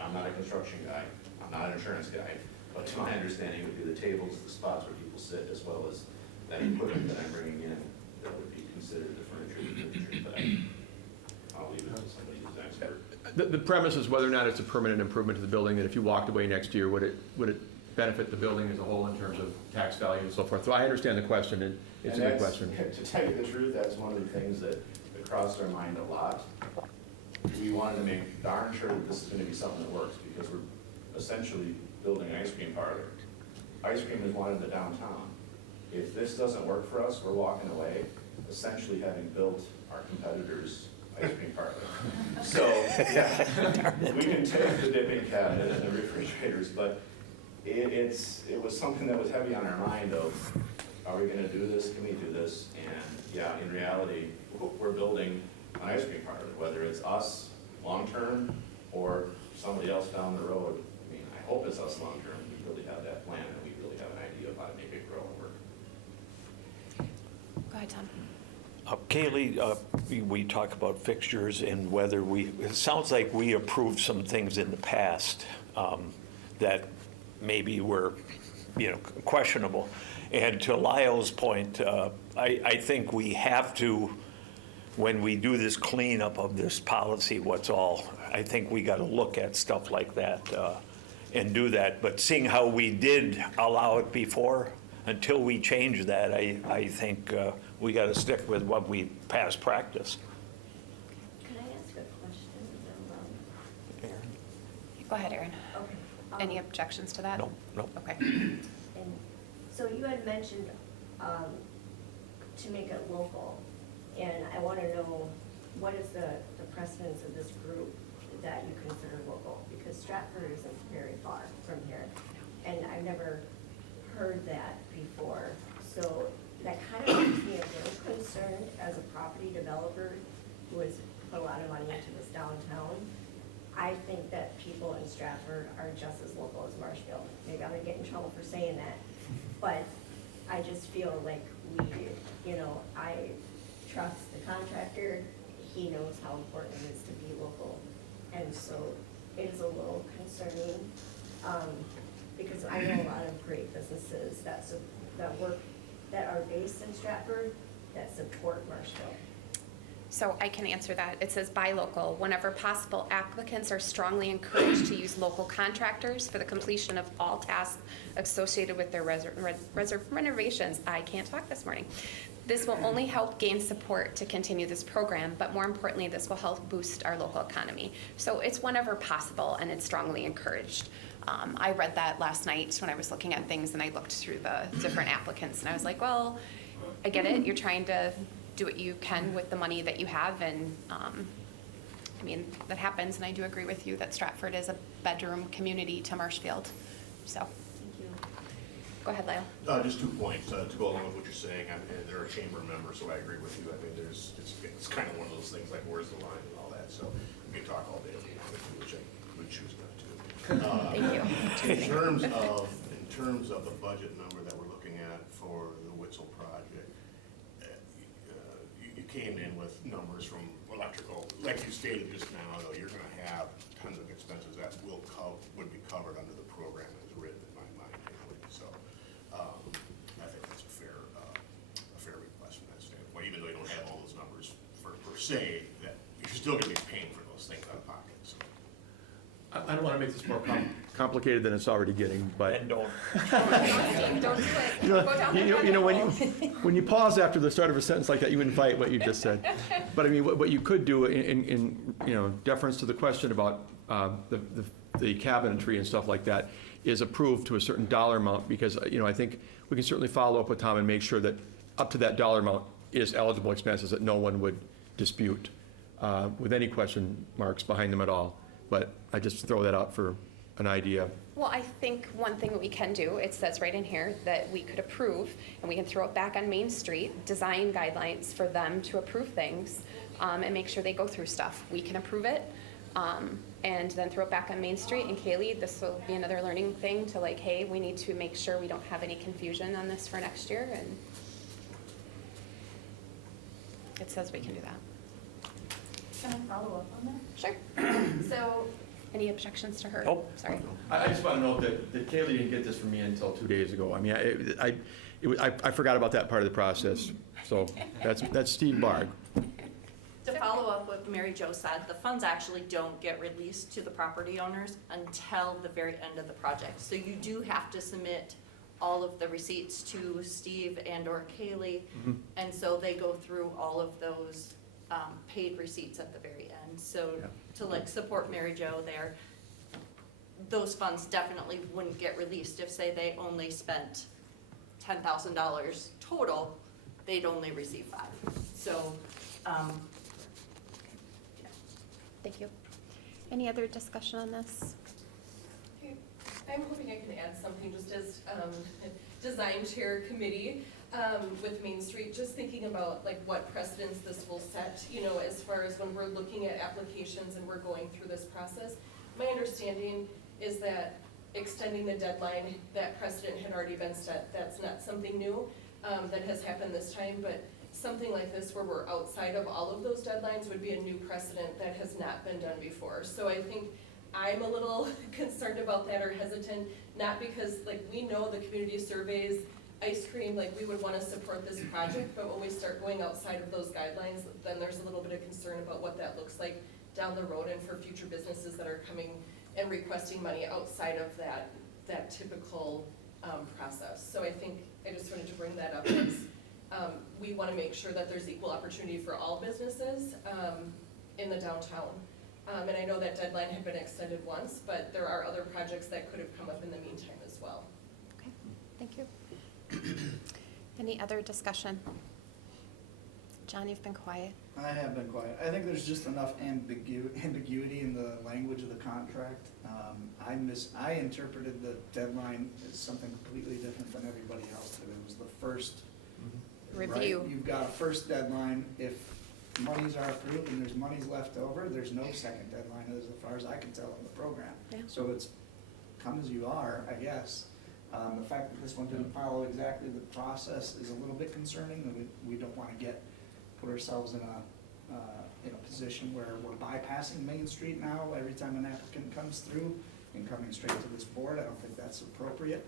I'm not a construction guy, I'm not an insurance guy, but to my understanding, it would be the tables, the spots where people sit, as well as that equipment that I'm bringing in that would be considered the furniture and fixtures, but I'll leave it to somebody who's an expert. The premise is whether or not it's a permanent improvement to the building, that if you walked away next year, would it benefit the building as a whole in terms of tax value and so forth? So I understand the question, and it's a good question. To tell you the truth, that's one of the things that crossed our mind a lot. We wanted to make darn sure that this is gonna be something that works, because we're essentially building an ice cream parlor. Ice cream is wanted in the downtown. If this doesn't work for us, we're walking away, essentially having built our competitors' ice cream parlor. So, yeah, we can take the dipping cabinet and the refrigerators, but it was something that was heavy on our mind of, are we gonna do this, can we do this? And yeah, in reality, we're building an ice cream parlor, whether it's us long-term or somebody else down the road. I mean, I hope it's us long-term, we really have that plan, and we really have an idea of how to make it grow and work. Go ahead, Tom. Kaylee, we talk about fixtures and whether it sounds like we approved some things in the past that maybe were, questionable. And to Lyle's point, I think we have to, when we do this cleanup of this policy, I think we got to look at stuff like that and do that. But seeing how we did allow it before, until we change that, I think we got to stick with what we past practice. Can I ask a question? Go ahead, Erin. Okay. Any objections to that? No. Okay. And so you had mentioned to make it local, and I want to know, what is the precedence of this group that you consider local? Because Stratford isn't very far from here, and I've never heard that before. So that kind of makes me a little concerned as a property developer who has put a lot of money into this downtown. I think that people in Stratford are just as local as Marshfield. Maybe I'm gonna get in trouble for saying that, but I just feel like I trust the contractor. He knows how important it is to be local. And so it is a little concerning, because I know a lot of great businesses that are based in Stratford that support Marshfield. So I can answer that. It says buy local. Whenever possible, applicants are strongly encouraged to use local contractors for the completion of all tasks associated with their renovations. I can't talk this morning. This will only help gain support to continue this program, but more importantly, this will help boost our local economy. So it's whenever possible, and it's strongly encouraged. I read that last night when I was looking at things, and I looked through the different applicants, and I was like, well, I get it. You're trying to do what you can with the money that you have, and that happens, and I do agree with you that Stratford is a bedroom community to Marshfield. So, Thank you. go ahead, Lyle. Just 2 points to go along with what you're saying. They're a chamber member, so I agree with you. I think it's kind of one of those things like, where's the line and all that. So we can talk all day if we want to, which I would choose not to. Thank you. In terms of the budget number that we're looking at for the Witzel project, you came in with numbers from electrical. Like you stated just now, though, you're going to have tons of expenses that would be covered under the program as written, in my mind, anyway. So I think that's a fair request from that standpoint. Even though you don't have all those numbers per se, that you're still going to be paying for those things out of pocket. So. I don't want to make this more complicated than it's already getting, but. And don't. Don't do it. You know, Go down the you know, rabbit hole. when you pause after the start of a sentence like that, you invite what you just said. But I mean, what you could do in, you know, deference to the question about the cabinetry and stuff like that, is approve to a certain dollar amount, because, you know, I think we can certainly follow up with Tom and make sure that up to that dollar amount is eligible expenses that no one would dispute with any question marks behind them at all. But I just throw that out for an idea. Well, I think one thing that we can do, it says right in here that we could approve, and we can throw it back on Main Street, design guidelines for them to approve things, and make sure they go through stuff. We can approve it, and then throw it back on Main Street. And Kaylee, this will be another learning thing to like, hey, we need to make sure we don't have any confusion on this for next year, and it says we can do that. Can I follow up on that? Sure. So, Any objections to her? Nope. Sorry. I just want to note that Kaylee didn't get this from me until 2 days ago. I mean, I forgot about that part of the process. So that's Steve Barg. to follow up what Mary Jo said, the funds actually don't get released to the property owners until the very end of the project. So you do have to submit all of the receipts to Steve and/or Kaylee. Mm-hmm. And so they go through all of those paid receipts at the very end. So Yeah. to like support Mary Jo there, those funds definitely wouldn't get released if, say, they only spent $10,000 total, they'd only receive $5,000. So, Thank you. Any other discussion on this? I'm hoping I can add something just as design chair committee with Main Street, just thinking about like what precedents this will set, you know, as far as when we're looking at applications and we're going through this process. My understanding is that extending the deadline, that precedent had already been set. That's not something new that has happened this time, but something like this where we're outside of all of those deadlines would be a new precedent that has not been done before. So I think I'm a little concerned about that or hesitant, not because like we know the community surveys, ice cream, like we would want to support this project, but when we start going outside of those guidelines, then there's a little bit of concern about what that looks like down the road and for future businesses that are coming and requesting money outside of that typical process. So I think I just wanted to bring that up as we want to make sure that there's equal opportunity for all businesses in the downtown. And I know that deadline had been extended once, but there are other projects that could have come up in the meantime as well. Okay, thank you. Any other discussion? John, you've been quiet. I have been quiet. I think there's just enough ambiguity in the language of the contract. I interpreted the deadline as something completely different than everybody else did. It was the first Review. Right? You've got a first deadline. If monies are approved and there's monies left over, there's no second deadline as far as I can tell in the program. Yeah. So it's come as you are, I guess. The fact that this one didn't follow exactly the process is a little bit concerning, and we don't want to put ourselves in a position where we're bypassing Main Street now every time an applicant comes through and coming straight to this board. I don't think that's appropriate.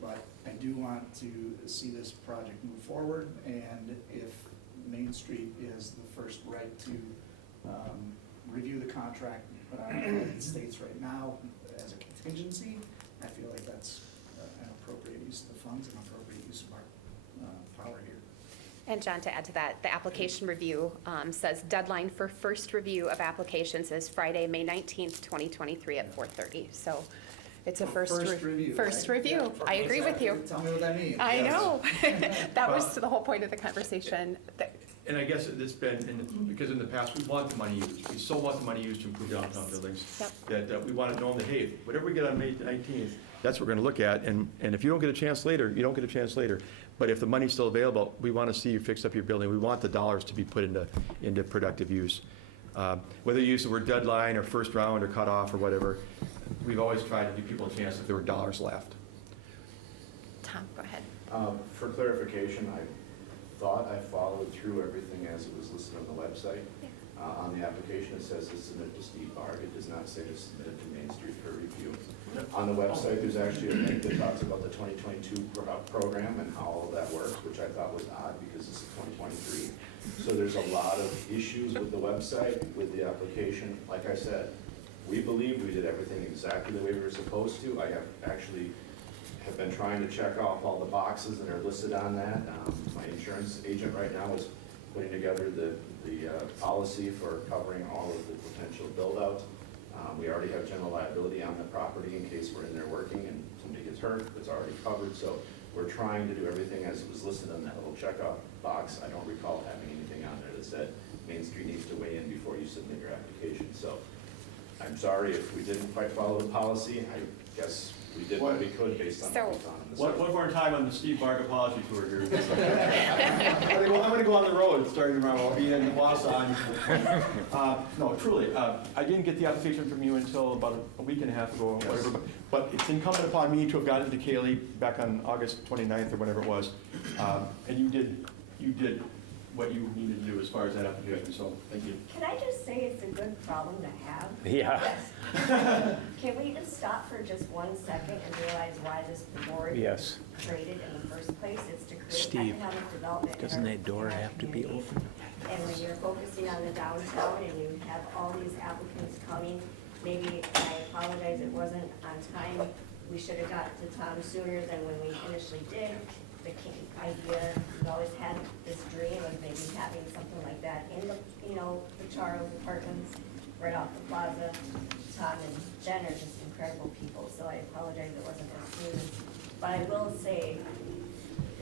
But I do want to see this project move forward, and if Main Street is the first right to review the contract that it states right now as a contingency, I feel like that's an appropriate use of the funds and appropriate use of our power here. And John, to add to that, the application review says deadline for first review of applications is Friday, May 19th, 2023 at 4:30. So it's a first review. First right? review. Yeah, I agree with you. Tell me what that means. I Yes. know. That was the whole point of the conversation. And I guess it's been, because in the past, we want the money used. We so want the money used to improve downtown buildings. Yep. That we want to know that, hey, whatever we get on May 19th, that's what we're going to look at. And if you don't get a chance later, you don't get a chance later. But if the money's still available, we want to see you fix up your building. We want the dollars to be put into productive use. Whether you use the word deadline or first round or cutoff or whatever, we've always tried to give people a chance if there were dollars left. Tom, go ahead. For clarification, I thought I followed through everything as it was listed on the website. On the application, it says to submit to Steve Barg. It does not say to submit it to Main Street for review. On the website, there's actually a link that talks about the 2022 program and how all of that works, which I thought was odd because this is 2023. So there's a lot of issues with the website, with the application. Like I said, We believed we did everything exactly the way we were supposed to. I have been trying to check off all the boxes that are listed on that. My insurance agent right now is putting together the policy for covering all of the potential build-out. We already have general liability on the property in case we're in there working and somebody gets hurt, it's already covered. So we're trying to do everything as it was listed on that little checkoff box. I don't recall having anything on there that said Main Street needs to weigh in before you submit your application. So I'm sorry if we didn't quite follow the policy. I guess we did what we could based on what we found in the One more time on the Steve Bark apology tour here. I'm gonna go on the road starting around, I'll be in Wausau. No, truly, I didn't get the application from you until about a week and a half ago, or whatever, but it's incumbent upon me to have gotten to Kaylee back on August 29th or whatever it was. And you did what you needed to do as far as that application, so thank you. Can I just say it's a good problem to have? Yeah. Can we just stop for just 1 second and realize why this board Yes. was created in the first place? It's to create Steve, economic development. in doesn't our- that door in our have to be community. open? And when you're focusing on the downtown and you have all these applicants coming, maybe, I apologize, it wasn't on time. We should have got to Tom sooner than when we initially did. The idea, we've always had this dream of maybe having something like that in the, the Charles Apartments, right off the plaza. Tom and Jen are just incredible people, so I apologize it wasn't as smooth. But I will say,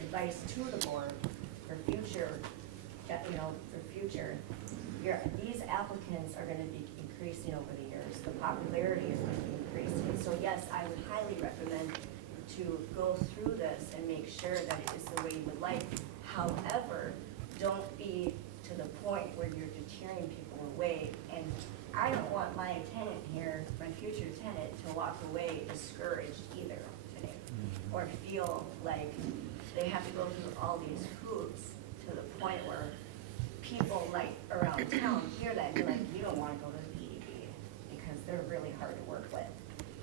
advice to the board for future, these applicants are gonna be increasing over the years. The popularity is gonna be increasing. So yes, I would highly recommend to go through this and make sure that it is the way you would like. However, don't be to the point where you're deterring people away. And I don't want my tenant here, my future tenant, to walk away discouraged either today, or feel like they have to go through all these hoops to the point where people like around town hear that and be like, you don't want to go to the PDB because they're really hard to work with.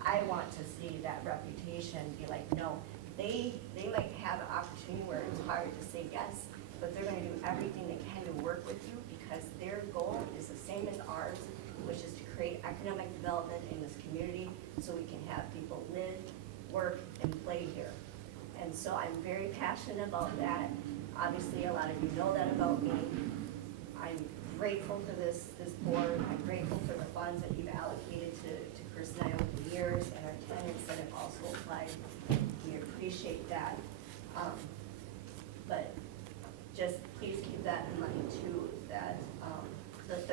I want to see that reputation be like, no, they might have an opportunity where it's hard to say yes, but they're gonna do everything they can to work with you because their goal is the same as ours, which is to create economic development in this community so we can have people live, work, and play here. And so I'm very passionate about that. Obviously, a lot of you know that about me. I'm grateful for this board. I'm grateful for the funds that you've allocated to Chris and I over the years and our tenants that have also applied. We appreciate that. But just please keep that in mind too, that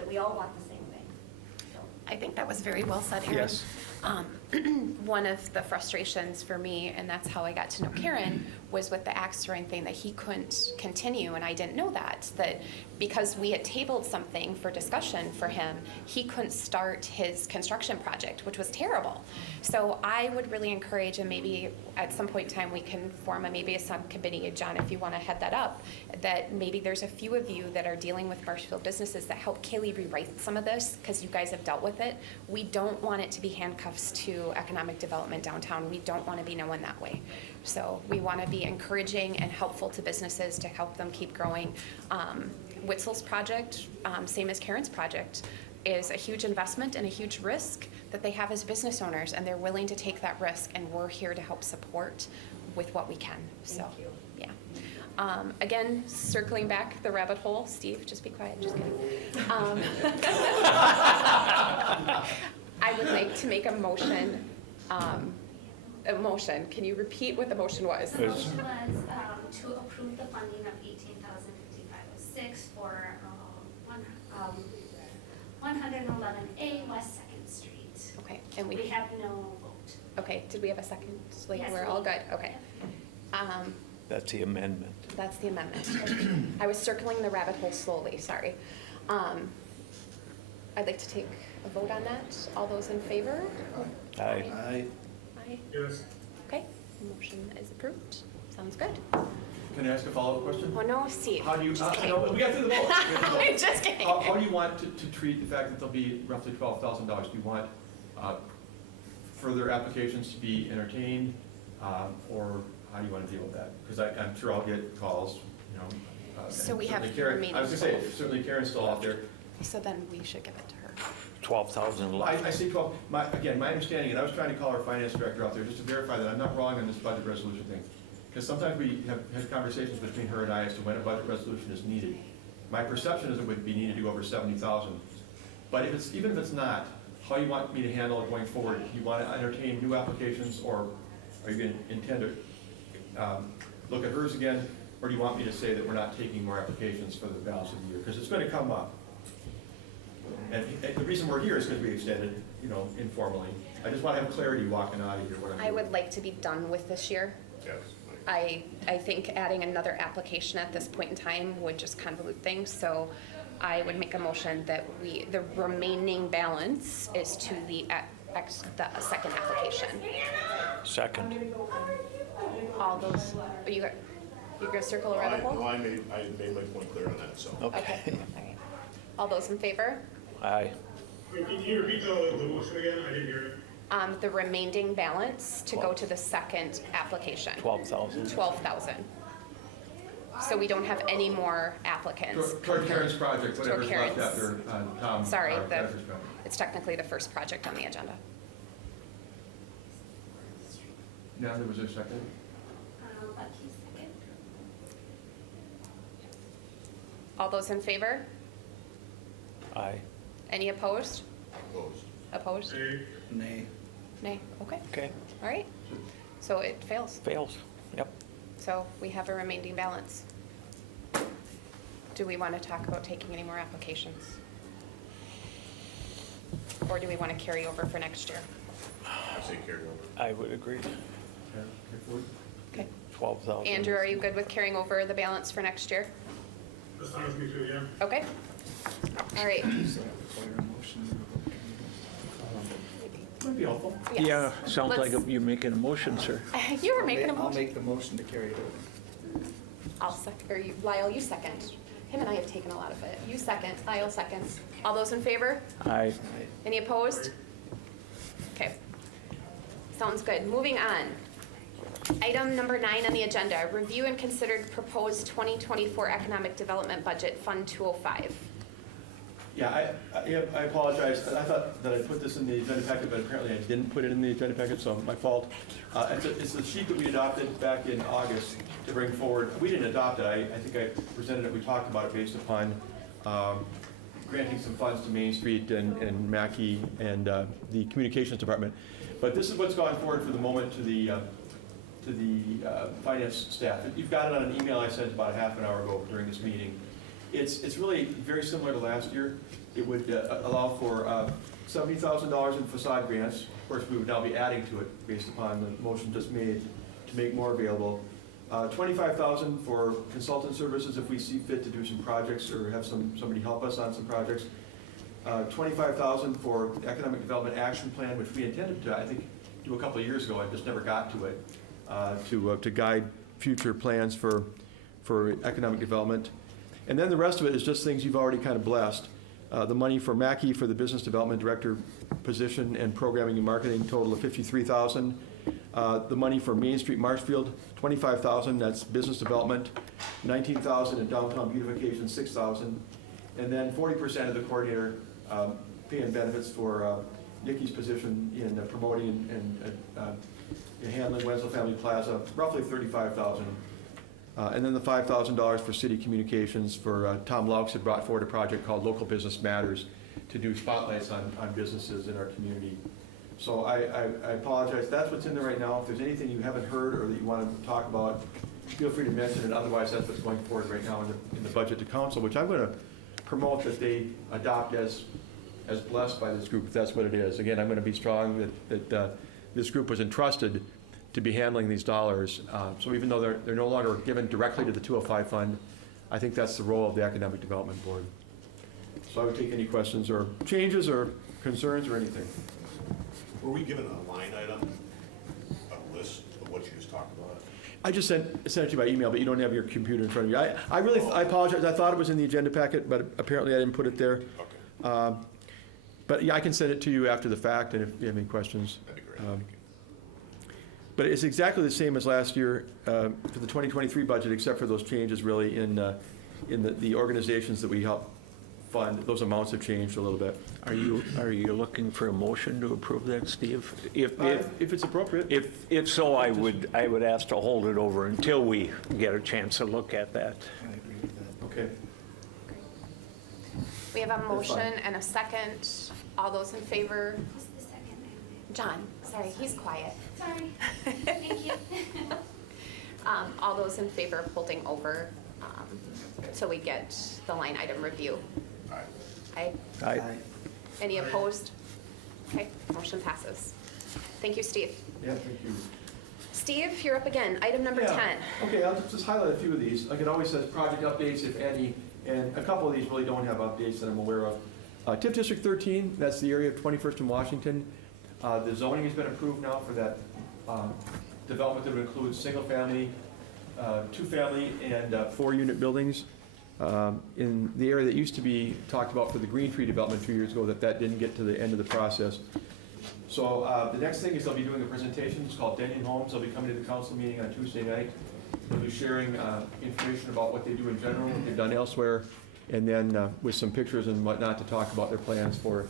we all want the same thing. So. I think that was very well said, Erin. Yes. One of the frustrations for me, and that's how I got to know Karen, was with the axe throwing thing that he couldn't continue, and I didn't know that because we had tabled something for discussion for him, he couldn't start his construction project, which was terrible. So I would really encourage, and maybe at some point in time we can form maybe a subcommittee, John, if you want to head that up, that maybe there's a few of you that are dealing with Marshfield businesses that help Kaylee rewrite some of this, because you guys have dealt with it. We don't want it to be handcuffs to economic development downtown. We don't want to be known that way. So we want to be encouraging and helpful to businesses to help them keep growing. Witzel's project, same as Karen's project, is a huge investment and a huge risk that they have as business owners, and they're willing to take that risk, and we're here to help support with what we can. So, Thank you. yeah. Again, circling back the rabbit hole, Steve, just be quiet, just kidding. I would like to make a motion. Can you repeat what the motion was? The motion was to approve the funding of $18,506 for 111A West 2nd Street. Okay, and We have no vote. okay, did we have a second? Like, Yes, we're we- all good, okay. That's the amendment. That's the amendment. I was circling the rabbit hole slowly, sorry. I'd like to take a vote on that. All those in favor? Aye. Aye. Yes. Okay, motion is approved. Sounds good. Can I ask a follow-up question? Oh, no, Steve. How do you, Just kidding. no, we got through the vote. We got through the vote. I'm just kidding. How do you want to treat the fact that there'll be roughly $12,000? Do you want further applications to be entertained, or how do you want to deal with that? Because I'm sure I'll get calls, So we and have certainly Karen, remaining I was gonna say, certainly Karen's still out there. So then we should give it to her. 12,000 I left. see 12, again, my understanding, and I was trying to call our finance director out there just to verify that I'm not wrong on this budget resolution thing. Because sometimes we have had conversations between her and I as to when a budget resolution is needed. My perception is it would be needed to go over 70,000. But even if it's not, how you want me to handle it going forward? Do you want to entertain new applications, or are you going to intend to look at hers again? Or do you want me to say that we're not taking more applications for the balance of the year? Because it's going to come up. And the reason we're here is because we extended, informally. I just want to have clarity walking out of here. What I'm I doing. would like to be done with this year. Yes. I think adding another application at this point in time would just convolute things, so I would make a motion that the remaining balance is to the second application. Second. All those, are you gonna circle a revocable? No, I made my point clear on that, so. Okay, all right. All those in favor? Aye. Wait, can you repeat the motion again? I didn't hear it. The remaining balance to go to the second application. 12,000. 12,000. So we don't have any more applicants. Toward Karen's project, whatever's left Karen's. after Tom. Sorry, Pfeiffer's project. it's technically the first project on the agenda. Now, there was a second? Bucky second. All those in favor? Aye. Any opposed? Opposed. Opposed? Nay. Nay, okay, Okay, all right. So it fails. fails. Yep. So we have a remaining balance. Do we want to talk about taking any more applications? Or do we want to carry over for next year? I say carry over. I would agree. Okay. 12,000. Andrew, are you good with carrying over the balance for next year? That's fine with me too, yeah. Okay. All right. So require a motion. Might be helpful. Yes. Yeah, sounds like Let's- you're making a motion, sir. You were making a I'll motion. make the motion to carry it over. I'll second, or you, Lyle, you second. Him and I have taken a lot of it. You second, Lyle seconds. All those in favor? Aye. Any opposed? Okay. Sounds good. Moving on. Item number 9 on the agenda, review and considered proposed 2024 Economic Development Budget, Fund 205. Yeah, I apologize. I thought that I put this in the agenda packet, but apparently I didn't put it in the agenda packet, so my fault. It's a sheet that we adopted back in August to bring forward. We didn't adopt it. I think I presented it, we talked about it based upon granting some funds to Main Street and Mackey and the Communications Department. But this is what's gone forward for the moment to the finance staff. You've got it on an email I sent about a half an hour ago during this meeting. It's really very similar to last year. It would allow for $70,000 in facade grants. Of course, we would now be adding to it based upon the motion just made to make more available. $25,000 for consultant services if we see fit to do some projects or have somebody help us on some projects. $25,000 for Economic Development Action Plan, which we intended to, I think, do a couple of years ago. I just never got to it, to guide future plans for economic development. And then the rest of it is just things you've already kind of blessed. The money for Mackey for the Business Development Director position and Programming and Marketing, total of $53,000. The money for Main Street Marshfield, $25,000, that's business development. $19,000 in downtown beautification, $6,000. And then 40% of the coordinator pay and benefits for Nikki's position in promoting and handling Wenzel Family Plaza, roughly $35,000. And then the $5,000 for city communications for Tom Laux had brought forward a project called Local Business Matters to do spotlights on businesses in our community. So I apologize. That's what's in there right now. If there's anything you haven't heard or that you want to talk about, feel free to mention it. Otherwise, that's what's going forward right now in the budget to council, which I'm going to promote that they adopt as blessed by this group, if that's what it is. Again, I'm going to be strong that this group was entrusted to be handling these dollars. So even though they're no longer given directly to the 205 fund, I think that's the role of the Economic Development Board. So I would take any questions or changes or concerns or anything. Were we given a line item, a list of what you just talked about? I just sent it to you by email, but you don't have your computer in front of you. I apologize. I thought it was in the agenda packet, but apparently I didn't put it there. Okay. But yeah, I can send it to you after the fact, and if you have any questions. That'd be great. Thank you. But it's exactly the same as last year for the 2023 budget, except for those changes really in the organizations that we help fund, those amounts have changed a little bit. Are you looking for a motion to approve that, Steve? If it's appropriate. If so, I would ask to hold it over until we get a chance to look at that. I agree with that. Okay. We have a fine. motion and a second. All those in favor? Who's the second? John, sorry, he's quiet. Sorry. Thank you. All those in favor of holding over so we get the line item review? Aye. Aye. Any opposed? Okay, motion passes. Thank you, Steve. Yeah, thank you. Steve, you're up again. Item number Yeah. 10. Okay, I'll just highlight a few of these. Like it always says, project updates, if any, and a couple of these really don't have updates that I'm aware of. TIF District 13, that's the area of 21st and Washington. The zoning has been approved now for that development that would include single-family, two-family, and four-unit buildings. In the area that used to be talked about for the Green Tree development 2 years ago, that didn't get to the end of the process. So the next thing is they'll be doing a presentation. It's called Denyon Homes. They'll be coming to the council meeting on Tuesday night. They'll be sharing information about what they do in general, what they've done elsewhere, and then with some pictures and whatnot to talk about their plans for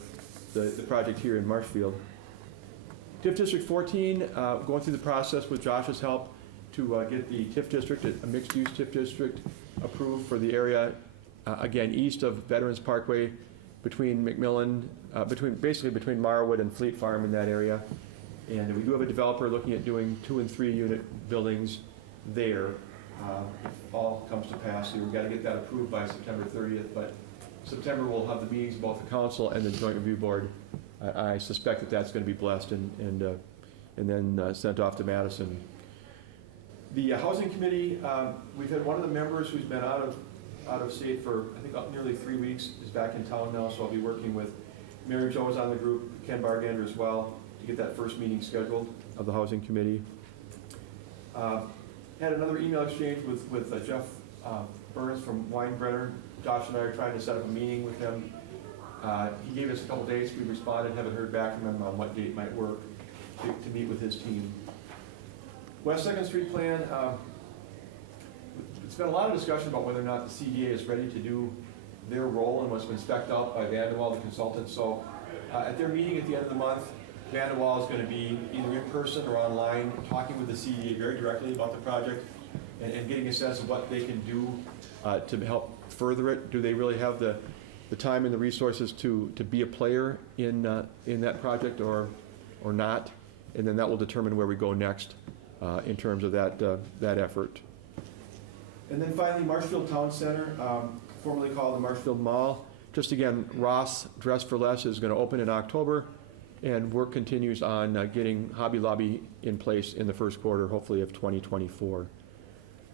the project here in Marshfield. TIF District 14, going through the process with Josh's help to get the TIF district, a mixed-use TIF district, approved for the area, again, east of Veterans Parkway, between McMillan, basically between Marwood and Fleet Farm in that area. And we do have a developer looking at doing 2- and 3-unit buildings there. If all comes to pass, we've got to get that approved by September 30th, but September we'll have the meetings of both the council and the joint review board. I suspect that that's going to be blessed and then sent off to Madison. The housing committee, we've had one of the members who's been out of state for, I think, nearly 3 weeks, is back in town now, so I'll be working with Mary Jo is on the group, Ken Bargander as well, to get that first meeting scheduled of the housing committee. Had another email exchange with Jeff Burns from Weinbrenner. Josh and I are trying to set up a meeting with him. He gave us a couple dates. We responded, haven't heard back from him on what date might work to meet with his team. West 2nd Street plan, it's been a lot of discussion about whether or not the CDA is ready to do their role and what's been spec'd out by Vanderwall, the consultant. So at their meeting at the end of the month, Vanderwall is going to be either in person or online, talking with the CDA very directly about the project and getting a sense of what they can do to help further it. Do they really have the time and the resources to be a player in that project or not? And then that will determine where we go next in terms of that effort. And then finally, Marshfield Town Center, formerly called the Marshfield Mall. Just again, Ross Dress for Less is going to open in October, and work continues on getting Hobby Lobby in place in the first quarter, hopefully, of 2024.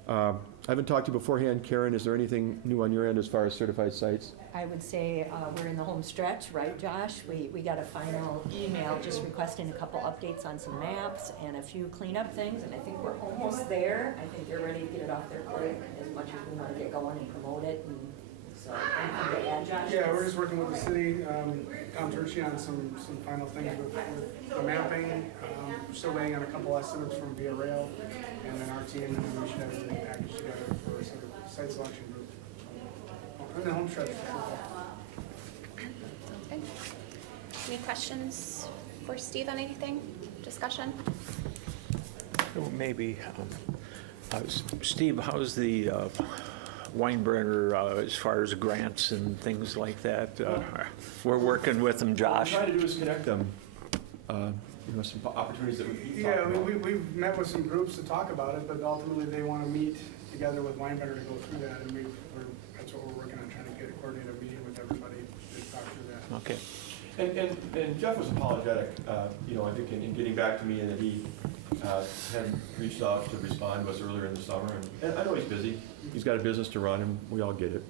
I haven't talked to you beforehand. Karen, is there anything new on your end as far as certified sites? I would say we're in the home stretch, right, Josh? We got a final email just requesting a couple updates on some maps and a few cleanup things, and I think we're almost there. I think they're ready to get it off their plate as much as we want to get going and promote it. And so, anything to add, Josh? Yeah, we're just working with the city, Tom Turchi, on some final things with the mapping. We're still waiting on a couple estimates from Via Rail, and then our team, and then we should have everything packaged together for sort of site selection group. In the home stretch. Okay. Any questions for Steve on anything? Discussion? Maybe, Steve, how's the Weinbrenner as far as grants and things like that? We're working with them, Josh. What we're trying to do is connect them. Some opportunities that we've talked about. We've met with some groups to talk about it, but ultimately they want to meet together with Weinbrenner to go through that, and that's what we're working on, trying to get a coordinated meeting with everybody to talk through that. Okay. And Jeff was apologetic, I think in getting back to me, and that he hadn't reached out to respond to us earlier in the summer. And I know he's busy. He's got a business to run, and we all get it.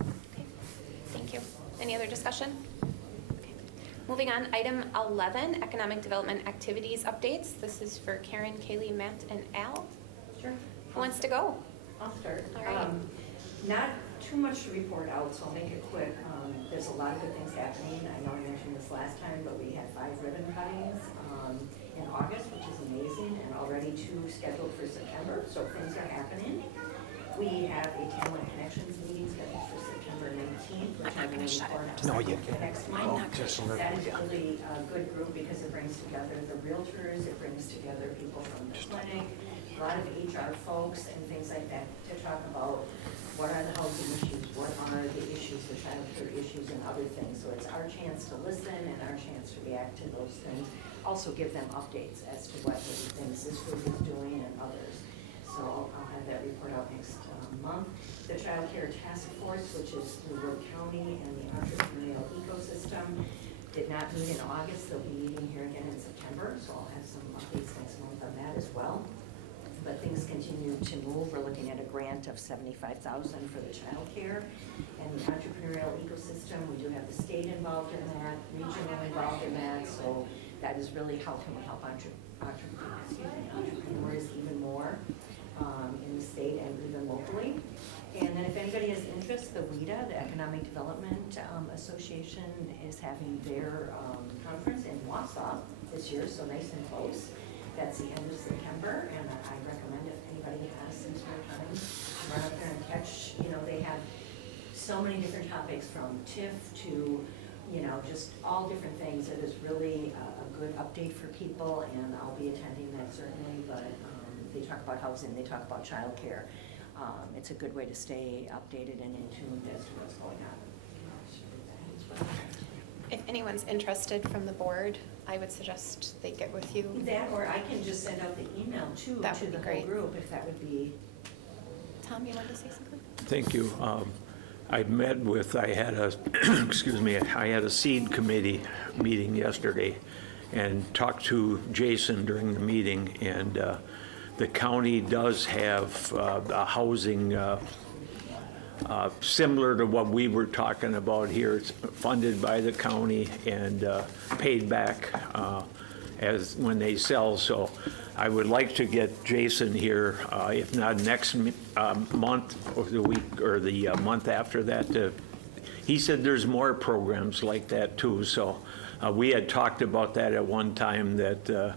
Okay, thank you. Any other discussion? Okay. Moving on, item 11, economic development activities updates. This is for Karen, Kaylee, Matt, and Al. Sure. Who wants to go? I'll start. All right. Not too much to report out, so I'll make it quick. There's a lot of good things happening. I know I mentioned this last time, but we had 5 ribbon cuttings in August, which is amazing, and already 2 scheduled for September, so things are happening. We have a Talent Connections meeting scheduled for September 19th. We're I'm not gonna shut it. No, you can't. Next I'm month. not gonna shut it. That is really a good group because it brings together the realtors, it brings together people from the clinic, a lot of HR folks and things like that to talk about what are the housing issues, what are the issues, the childcare issues and other things. So it's our chance to listen and our chance to react to those things. Also give them updates as to what the things this group is doing and others. So I'll have that report out next month. The Child Care Task Force, which is through Wood County and the Entrepreneurial Ecosystem, did not meet in August. They'll be meeting here again in September, so I'll have some updates next month on that as well. But things continue to move. We're looking at a grant of $75,000 for the child care and the entrepreneurial ecosystem. We do have the state involved in that, regional involved in that, so that is really how can we help entrepreneurs even more in the state and even locally. And then if anybody has interest, the WEDA, the Economic Development Association, is having their conference in Wausau this year, so nice and close. That's the end of September, and I recommend if anybody has some spare time, run up there and catch, they have so many different topics from TIF to, just all different things. It is really a good update for people, and I'll be attending that certainly, but they talk about housing, they talk about childcare. It's a good way to stay updated and in tune as to what's going on. If anyone's interested from the board, I would suggest they get with you. That, or I can just send out the email too That to would the be whole great. group, if that would be. Tom, you wanted to say something? Thank you. I had a, excuse me, I had a seed committee meeting yesterday and talked to Jason during the meeting, and the county does have a housing similar to what we were talking about here. It's funded by the county and paid back as when they sell. So I would like to get Jason here, if not next month or the week or the month after that. He said there's more programs like that too. So we had talked about that at one time, that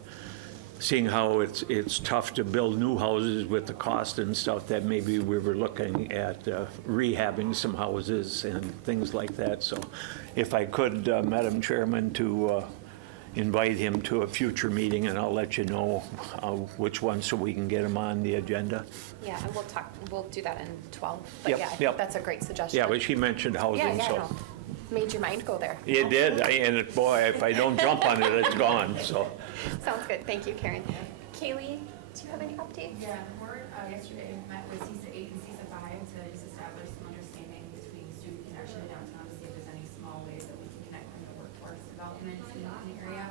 seeing how it's tough to build new houses with the cost and stuff, that maybe we were looking at rehabbing some houses and things like that. So if I could, Madam Chairman, to invite him to a future meeting, and I'll let you know which one so we can get him on the agenda. Yeah, and we'll do that in 12. But Yep, yeah, I think yep. that's a great suggestion. Yeah, but she mentioned housing, Yeah, so. no. Made your mind go there. It did, and boy, if I don't jump on it, it's gone, so. Sounds good. Thank you, Karen. Kaylee, do you have any updates? Yeah, the board yesterday met with CISA 8 and CISA 5 to just establish some understanding between student connection and downtown to see if there's any small ways that we can connect from the workforce development in the area.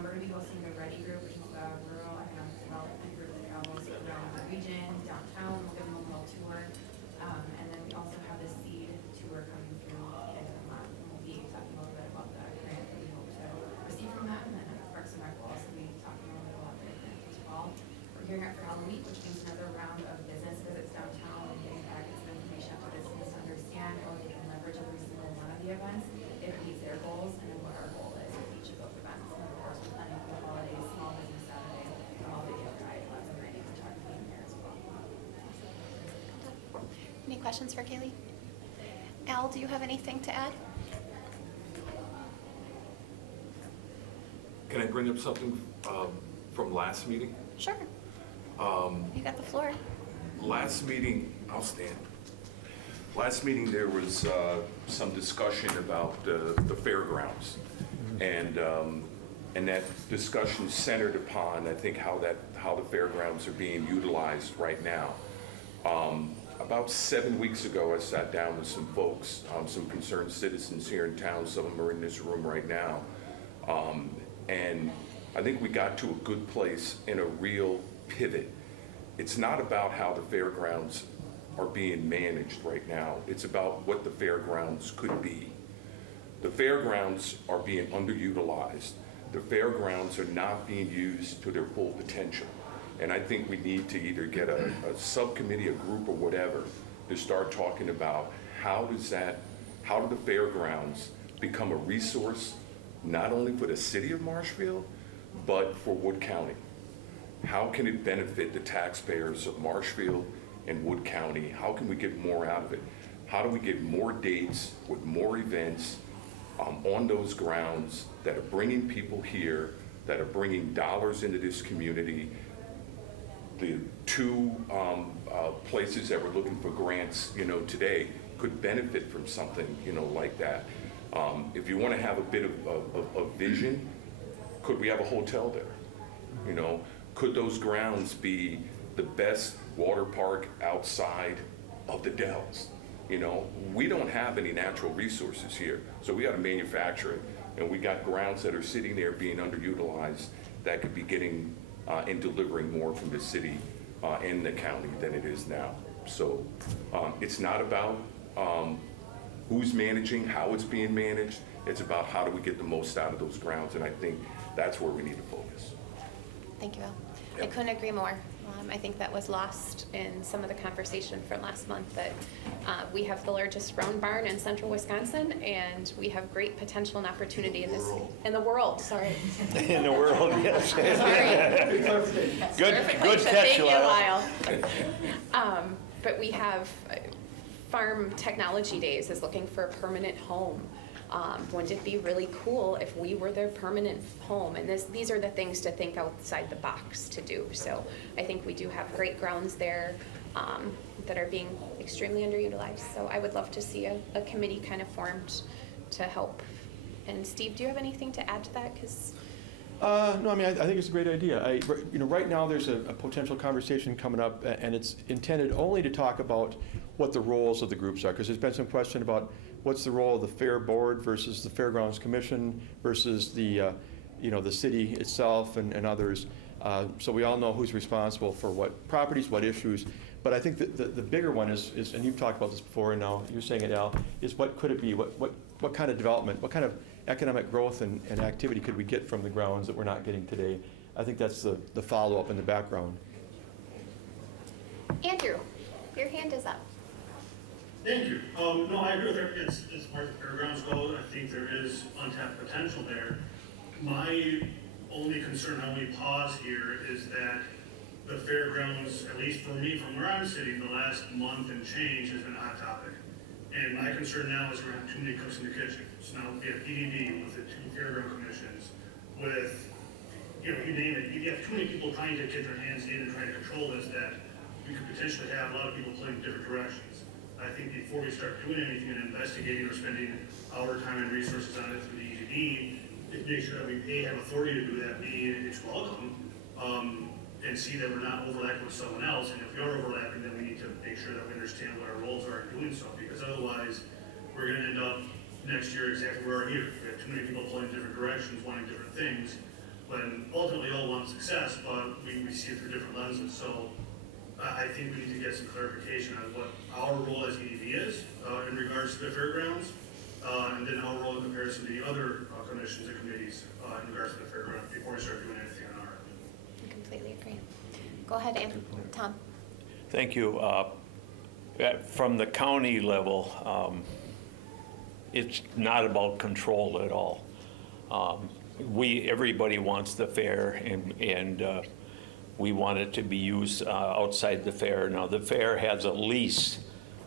We're going to be hosting the READY group, which is a rural economic development group that travels around the region, downtown. We'll give them a little tour. And then we also have the SEED tour coming through in the month. And we'll be talking a little bit about the grant that we hope to receive from that. And then Parks and Rec will also be talking a little bit about their grant as well. We're gearing up for Halloween, which means another round of business visits downtown and getting packets of information out to businesses to understand how they can leverage every single one of the events if it meets their goals, and then what our goal is with each of those events. And of course, we're planning for the holidays, Small Business Saturday, and all the gift guide, lots of writing photography in there as well. Any questions for Kaylee? Al, do you have anything to add? Can I bring up something from last meeting? Sure. You got the floor. Last meeting, I'll stand. Last meeting, there was some discussion about the fairgrounds. And that discussion centered upon, I think, how the fairgrounds are being utilized right now. About 7 weeks ago, I sat down with some folks, some concerned citizens here in town. Some of them are in this room right now. And I think we got to a good place in a real pivot. It's not about how the fairgrounds are being managed right now. It's about what the fairgrounds could be. The fairgrounds are being underutilized. The fairgrounds are not being used to their full potential. And I think we need to either get a subcommittee, a group, or whatever to start talking about how do the fairgrounds become a resource not only for the city of Marshfield, but for Wood County. How can it benefit the taxpayers of Marshfield in Wood County? How can we get more out of it? How do we get more dates with more events on those grounds that are bringing people here, that are bringing dollars into this community? The two places that we're looking for grants, today could benefit from something, like that. If you want to have a bit of vision, could we have a hotel there? Could those grounds be the best water park outside of the Dells? We don't have any natural resources here, so we got to manufacture it. And we got grounds that are sitting there being underutilized that could be getting and delivering more from the city and the county than it is now. So it's not about who's managing, how it's being managed. It's about how do we get the most out of those grounds, and I think that's where we need to focus. Thank you, Al. I couldn't agree more. I think that was lost in some of the conversation from last month, that we have the largest round barn in central Wisconsin, and we have great potential and opportunity in the world, sorry. In the world, yes. Good catch, Thank you, Lyle. Lyle. But we have Farm Technology Days is looking for a permanent home. Wouldn't it be really cool if we were their permanent home? And these are the things to think outside the box to do. So I think we do have great grounds there that are being extremely underutilized. So I would love to see a committee kind of formed to help. And Steve, do you have anything to add to that? No, I mean, I think it's a great idea. Right now there's a potential conversation coming up, and it's intended only to talk about what the roles of the groups are, because there's been some question about what's the role of the Fair Board versus the Fairgrounds Commission versus the city itself and others. So we all know who's responsible for what properties, what issues. But I think that the bigger one is, and you've talked about this before, and now you're saying it, Al, is what could it be? What kind of development, what kind of economic growth and activity could we get from the grounds that we're not getting today? I think that's the follow-up in the background. Andrew, your hand is up. Thank you. No, I agree with everything as far as the fairgrounds go. I think there is untapped potential there. My only concern, my only pause here is that the fairgrounds, at least for me, from where I'm sitting, the last month and change has been a hot topic. And my concern now is we're going to have too many cooks in the kitchen. So now we have EDD with the two fairground commissions, with, you name it. You have too many people trying to get their hands in and trying to control this, that we could potentially have a lot of people playing different directions. I think before we start doing anything and investigating or spending our time and resources on it through the EDD, make sure that we A, have authority to do that, B, it's welcome, and see that we're not overlapping with someone else. And if we are overlapping, then we need to make sure that we understand what our roles are in doing so, because otherwise we're going to end up next year exactly where we are here. We have too many people pulling different directions, wanting different things, when ultimately all want success, but we see it through different lenses. So I think we need to get some clarification on what our role as EDV is in regards to the fairgrounds, and then our role in comparison to the other commissions and committees in regards to the fairgrounds before we start doing anything on our end. I completely agree. Go ahead, Andrew. Tom. Thank you. From the county level, it's not about control at all. Everybody wants the fair, and we want it to be used outside the fair. Now, the fair has a lease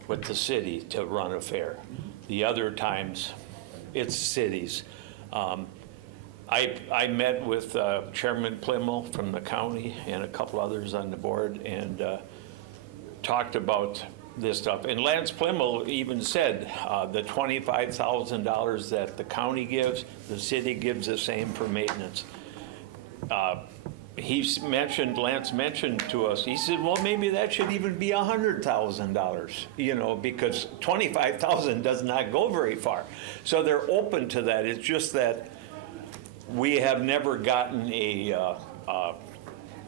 with the city to run a fair. The other times, it's cities. I met with Chairman Plimmel from the county and a couple others on the board, and talked about this stuff. And Lance Plimmel even said the $25,000 that the county gives, the city gives the same for maintenance. Lance mentioned to us, he said, well, maybe that should even be $100,000, because $25,000 does not go very far. So they're open to that. It's just that we have never gotten a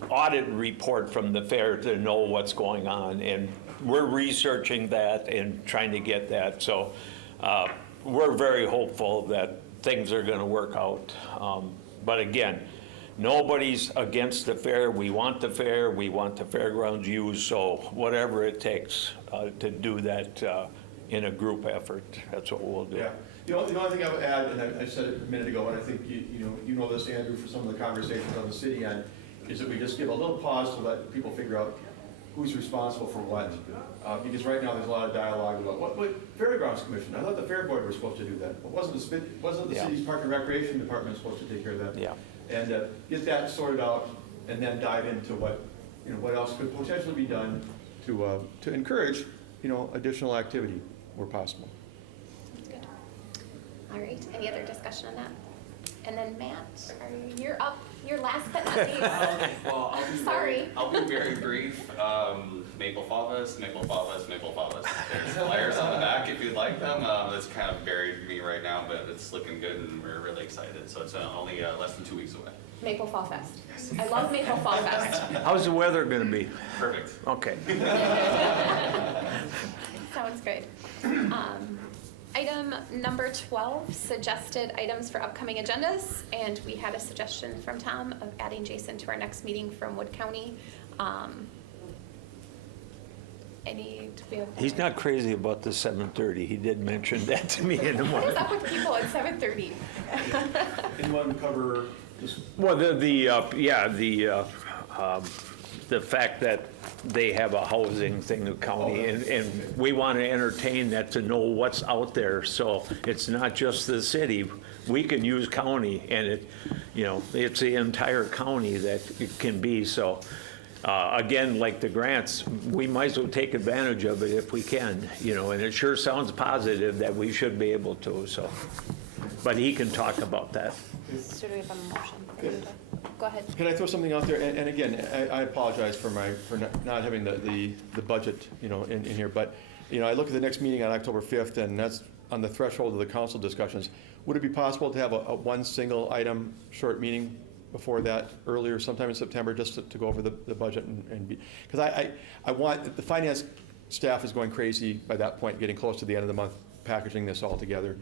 audit report from the fair to know what's going on, and we're researching that and trying to get that. So we're very hopeful that things are going to work out. But again, nobody's against the fair. We want the fair. We want the fairgrounds used. So whatever it takes to do that in a group effort, that's what we'll do. Yeah. The only thing I would add, and I said it a minute ago, and I think you know this, Andrew, for some of the conversations on the city end, is that we just give a little pause to let people figure out who's responsible for what. Because right now, there's a lot of dialogue about, what Fairgrounds Commission? I thought the Fair Board was supposed to do that. Wasn't the Yeah. city's Park and Recreation Department supposed to take care of that? Yeah. And get that sorted out, and then dive into what, what else could potentially be done to encourage, additional activity where possible. All right, any other discussion on that? And then Matt, you're up, you're last but not least. Well, Sorry. I'll be very brief. Maple Favas, Maple Favas, Maple Favas. There's flyers on the back if you'd like them. That's kind of buried me right now, but it's looking good and we're really excited. So it's only less than 2 weeks away. Maple Fall Fest. I love Maple Fall Fest. How's the weather gonna be? Perfect. Okay. Sounds good. Item number 12, suggested items for upcoming agendas, and we had a suggestion from Tom of adding Jason to our next meeting from Wood County. Do we have? He's not crazy about the 7:30. He did mention that to me in the What is morning. up with people at 7:30? Anyone cover just? Well, the fact that they have a housing thing in county, and we want to entertain that to know what's out there. So it's not just the city. We can use county, and it's the entire county that it can be. So again, like the grants, we might as well take advantage of it if we can, and it sure sounds positive that we should be able to, so. But he can talk about that. So do we have a motion for you to, go ahead. Can I throw something out there? And again, I apologize for not having the budget, in here. But, I look at the next meeting on October 5th, and that's on the threshold of the council discussions. Would it be possible to have a one single item short meeting before that, earlier, sometime in September, just to go over the budget and be, because I want, the finance staff is going crazy by that point, getting close to the end of the month, packaging this all together.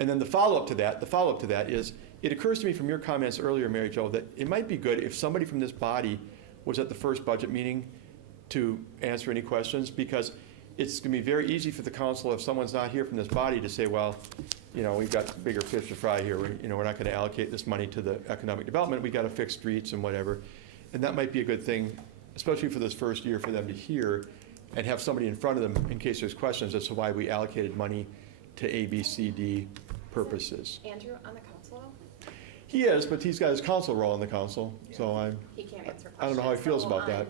And then the follow-up to that is, it occurs to me from your comments earlier, Mary Jo, that it might be good if somebody from this body was at the first budget meeting to answer any questions, because it's going to be very easy for the council, if someone's not here from this body, to say, well, we've got bigger fish to fry here. We're not going to allocate this money to the economic development. We got to fix streets and whatever. And that might be a good thing, especially for this first year, for them to hear and have somebody in front of them in case there's questions as to why we allocated money to A, B, C, D purposes. Andrew on the council, though? He is, but he's got his council role in the council, so He can't answer questions. I don't know how he feels about that.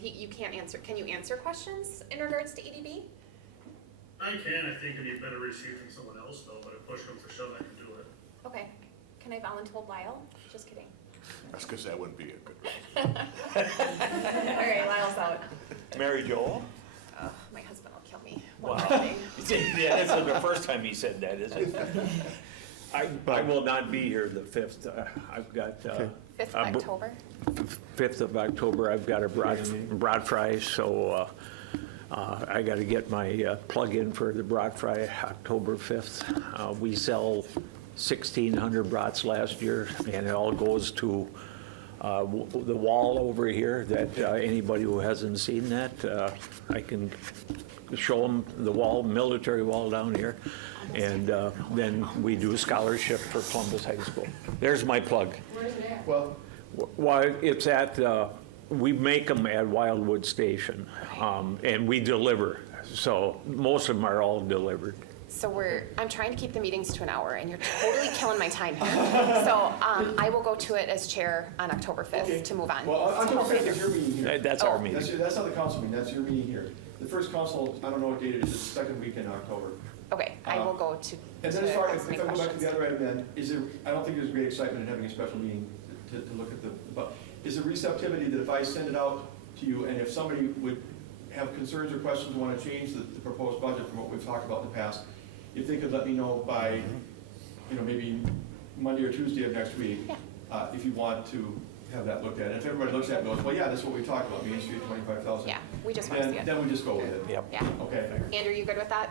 You can't answer, can you answer questions in regards to EDB? I can, I think it'd be better received from someone else though, but if push comes to shove, I can do it. Okay, can I volunteer Lyle? Just kidding. That's because that wouldn't be a good. All right, Lyle's out. Mary Jo? My husband will kill me. Wow. One more thing. Yeah, that's the first time he said that, is it? I will not be here the 5th. I've got. 5th of October? 5th of October, I've got a broad fry, so I got to get my plug-in for the broad fry October 5th. We sell 1,600 brats last year, and it all goes to the wall over here, that anybody who hasn't seen that, I can show them the wall, military wall down here, and then we do a scholarship for Columbus High School. There's my plug. Where's it at? Well, It's at, we make them at Wildwood Station, and we deliver. So most of them are all delivered. So I'm trying to keep the meetings to an hour, and you're totally killing my time here. So I will go to it as chair on October 5th to move on. Well, October 5th is your meeting here. That's our meeting. That's not the council meeting, that's your meeting here. The first council, I don't know what date it is, it's the second week in October. Okay, I will go to And then as far as, ask my if I go back to questions. the other item then, I don't think there's great excitement in having a special meeting to look at but is there receptivity that if I send it out to you, and if somebody would have concerns or questions, want to change the proposed budget from what we've talked about in the past, if they could let me know by, maybe Monday or Tuesday of next week, if you want to have that looked at. And if everybody looks at it and goes, well, yeah, that's what we talked about, Main Street, 25,000. Yeah, we just want to see it. Then we just go with it. Yep. Yeah. Okay, Andrew, you good with that?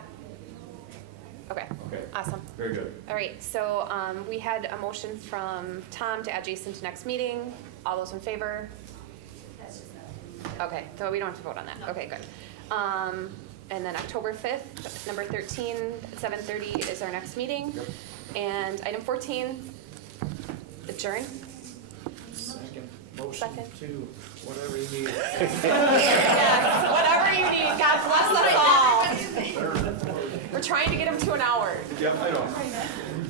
Okay, okay, awesome. very good. All right, so we had a motion from Tom to add Jason to next meeting. All those in favor? Okay, so we don't have to vote on that. Okay, good. And then October 5th, number 13, 7:30 is our next meeting. And item 14, adjourn. Second, motion Second. to whatever you need. Yeah, to an hour. Yep, I know.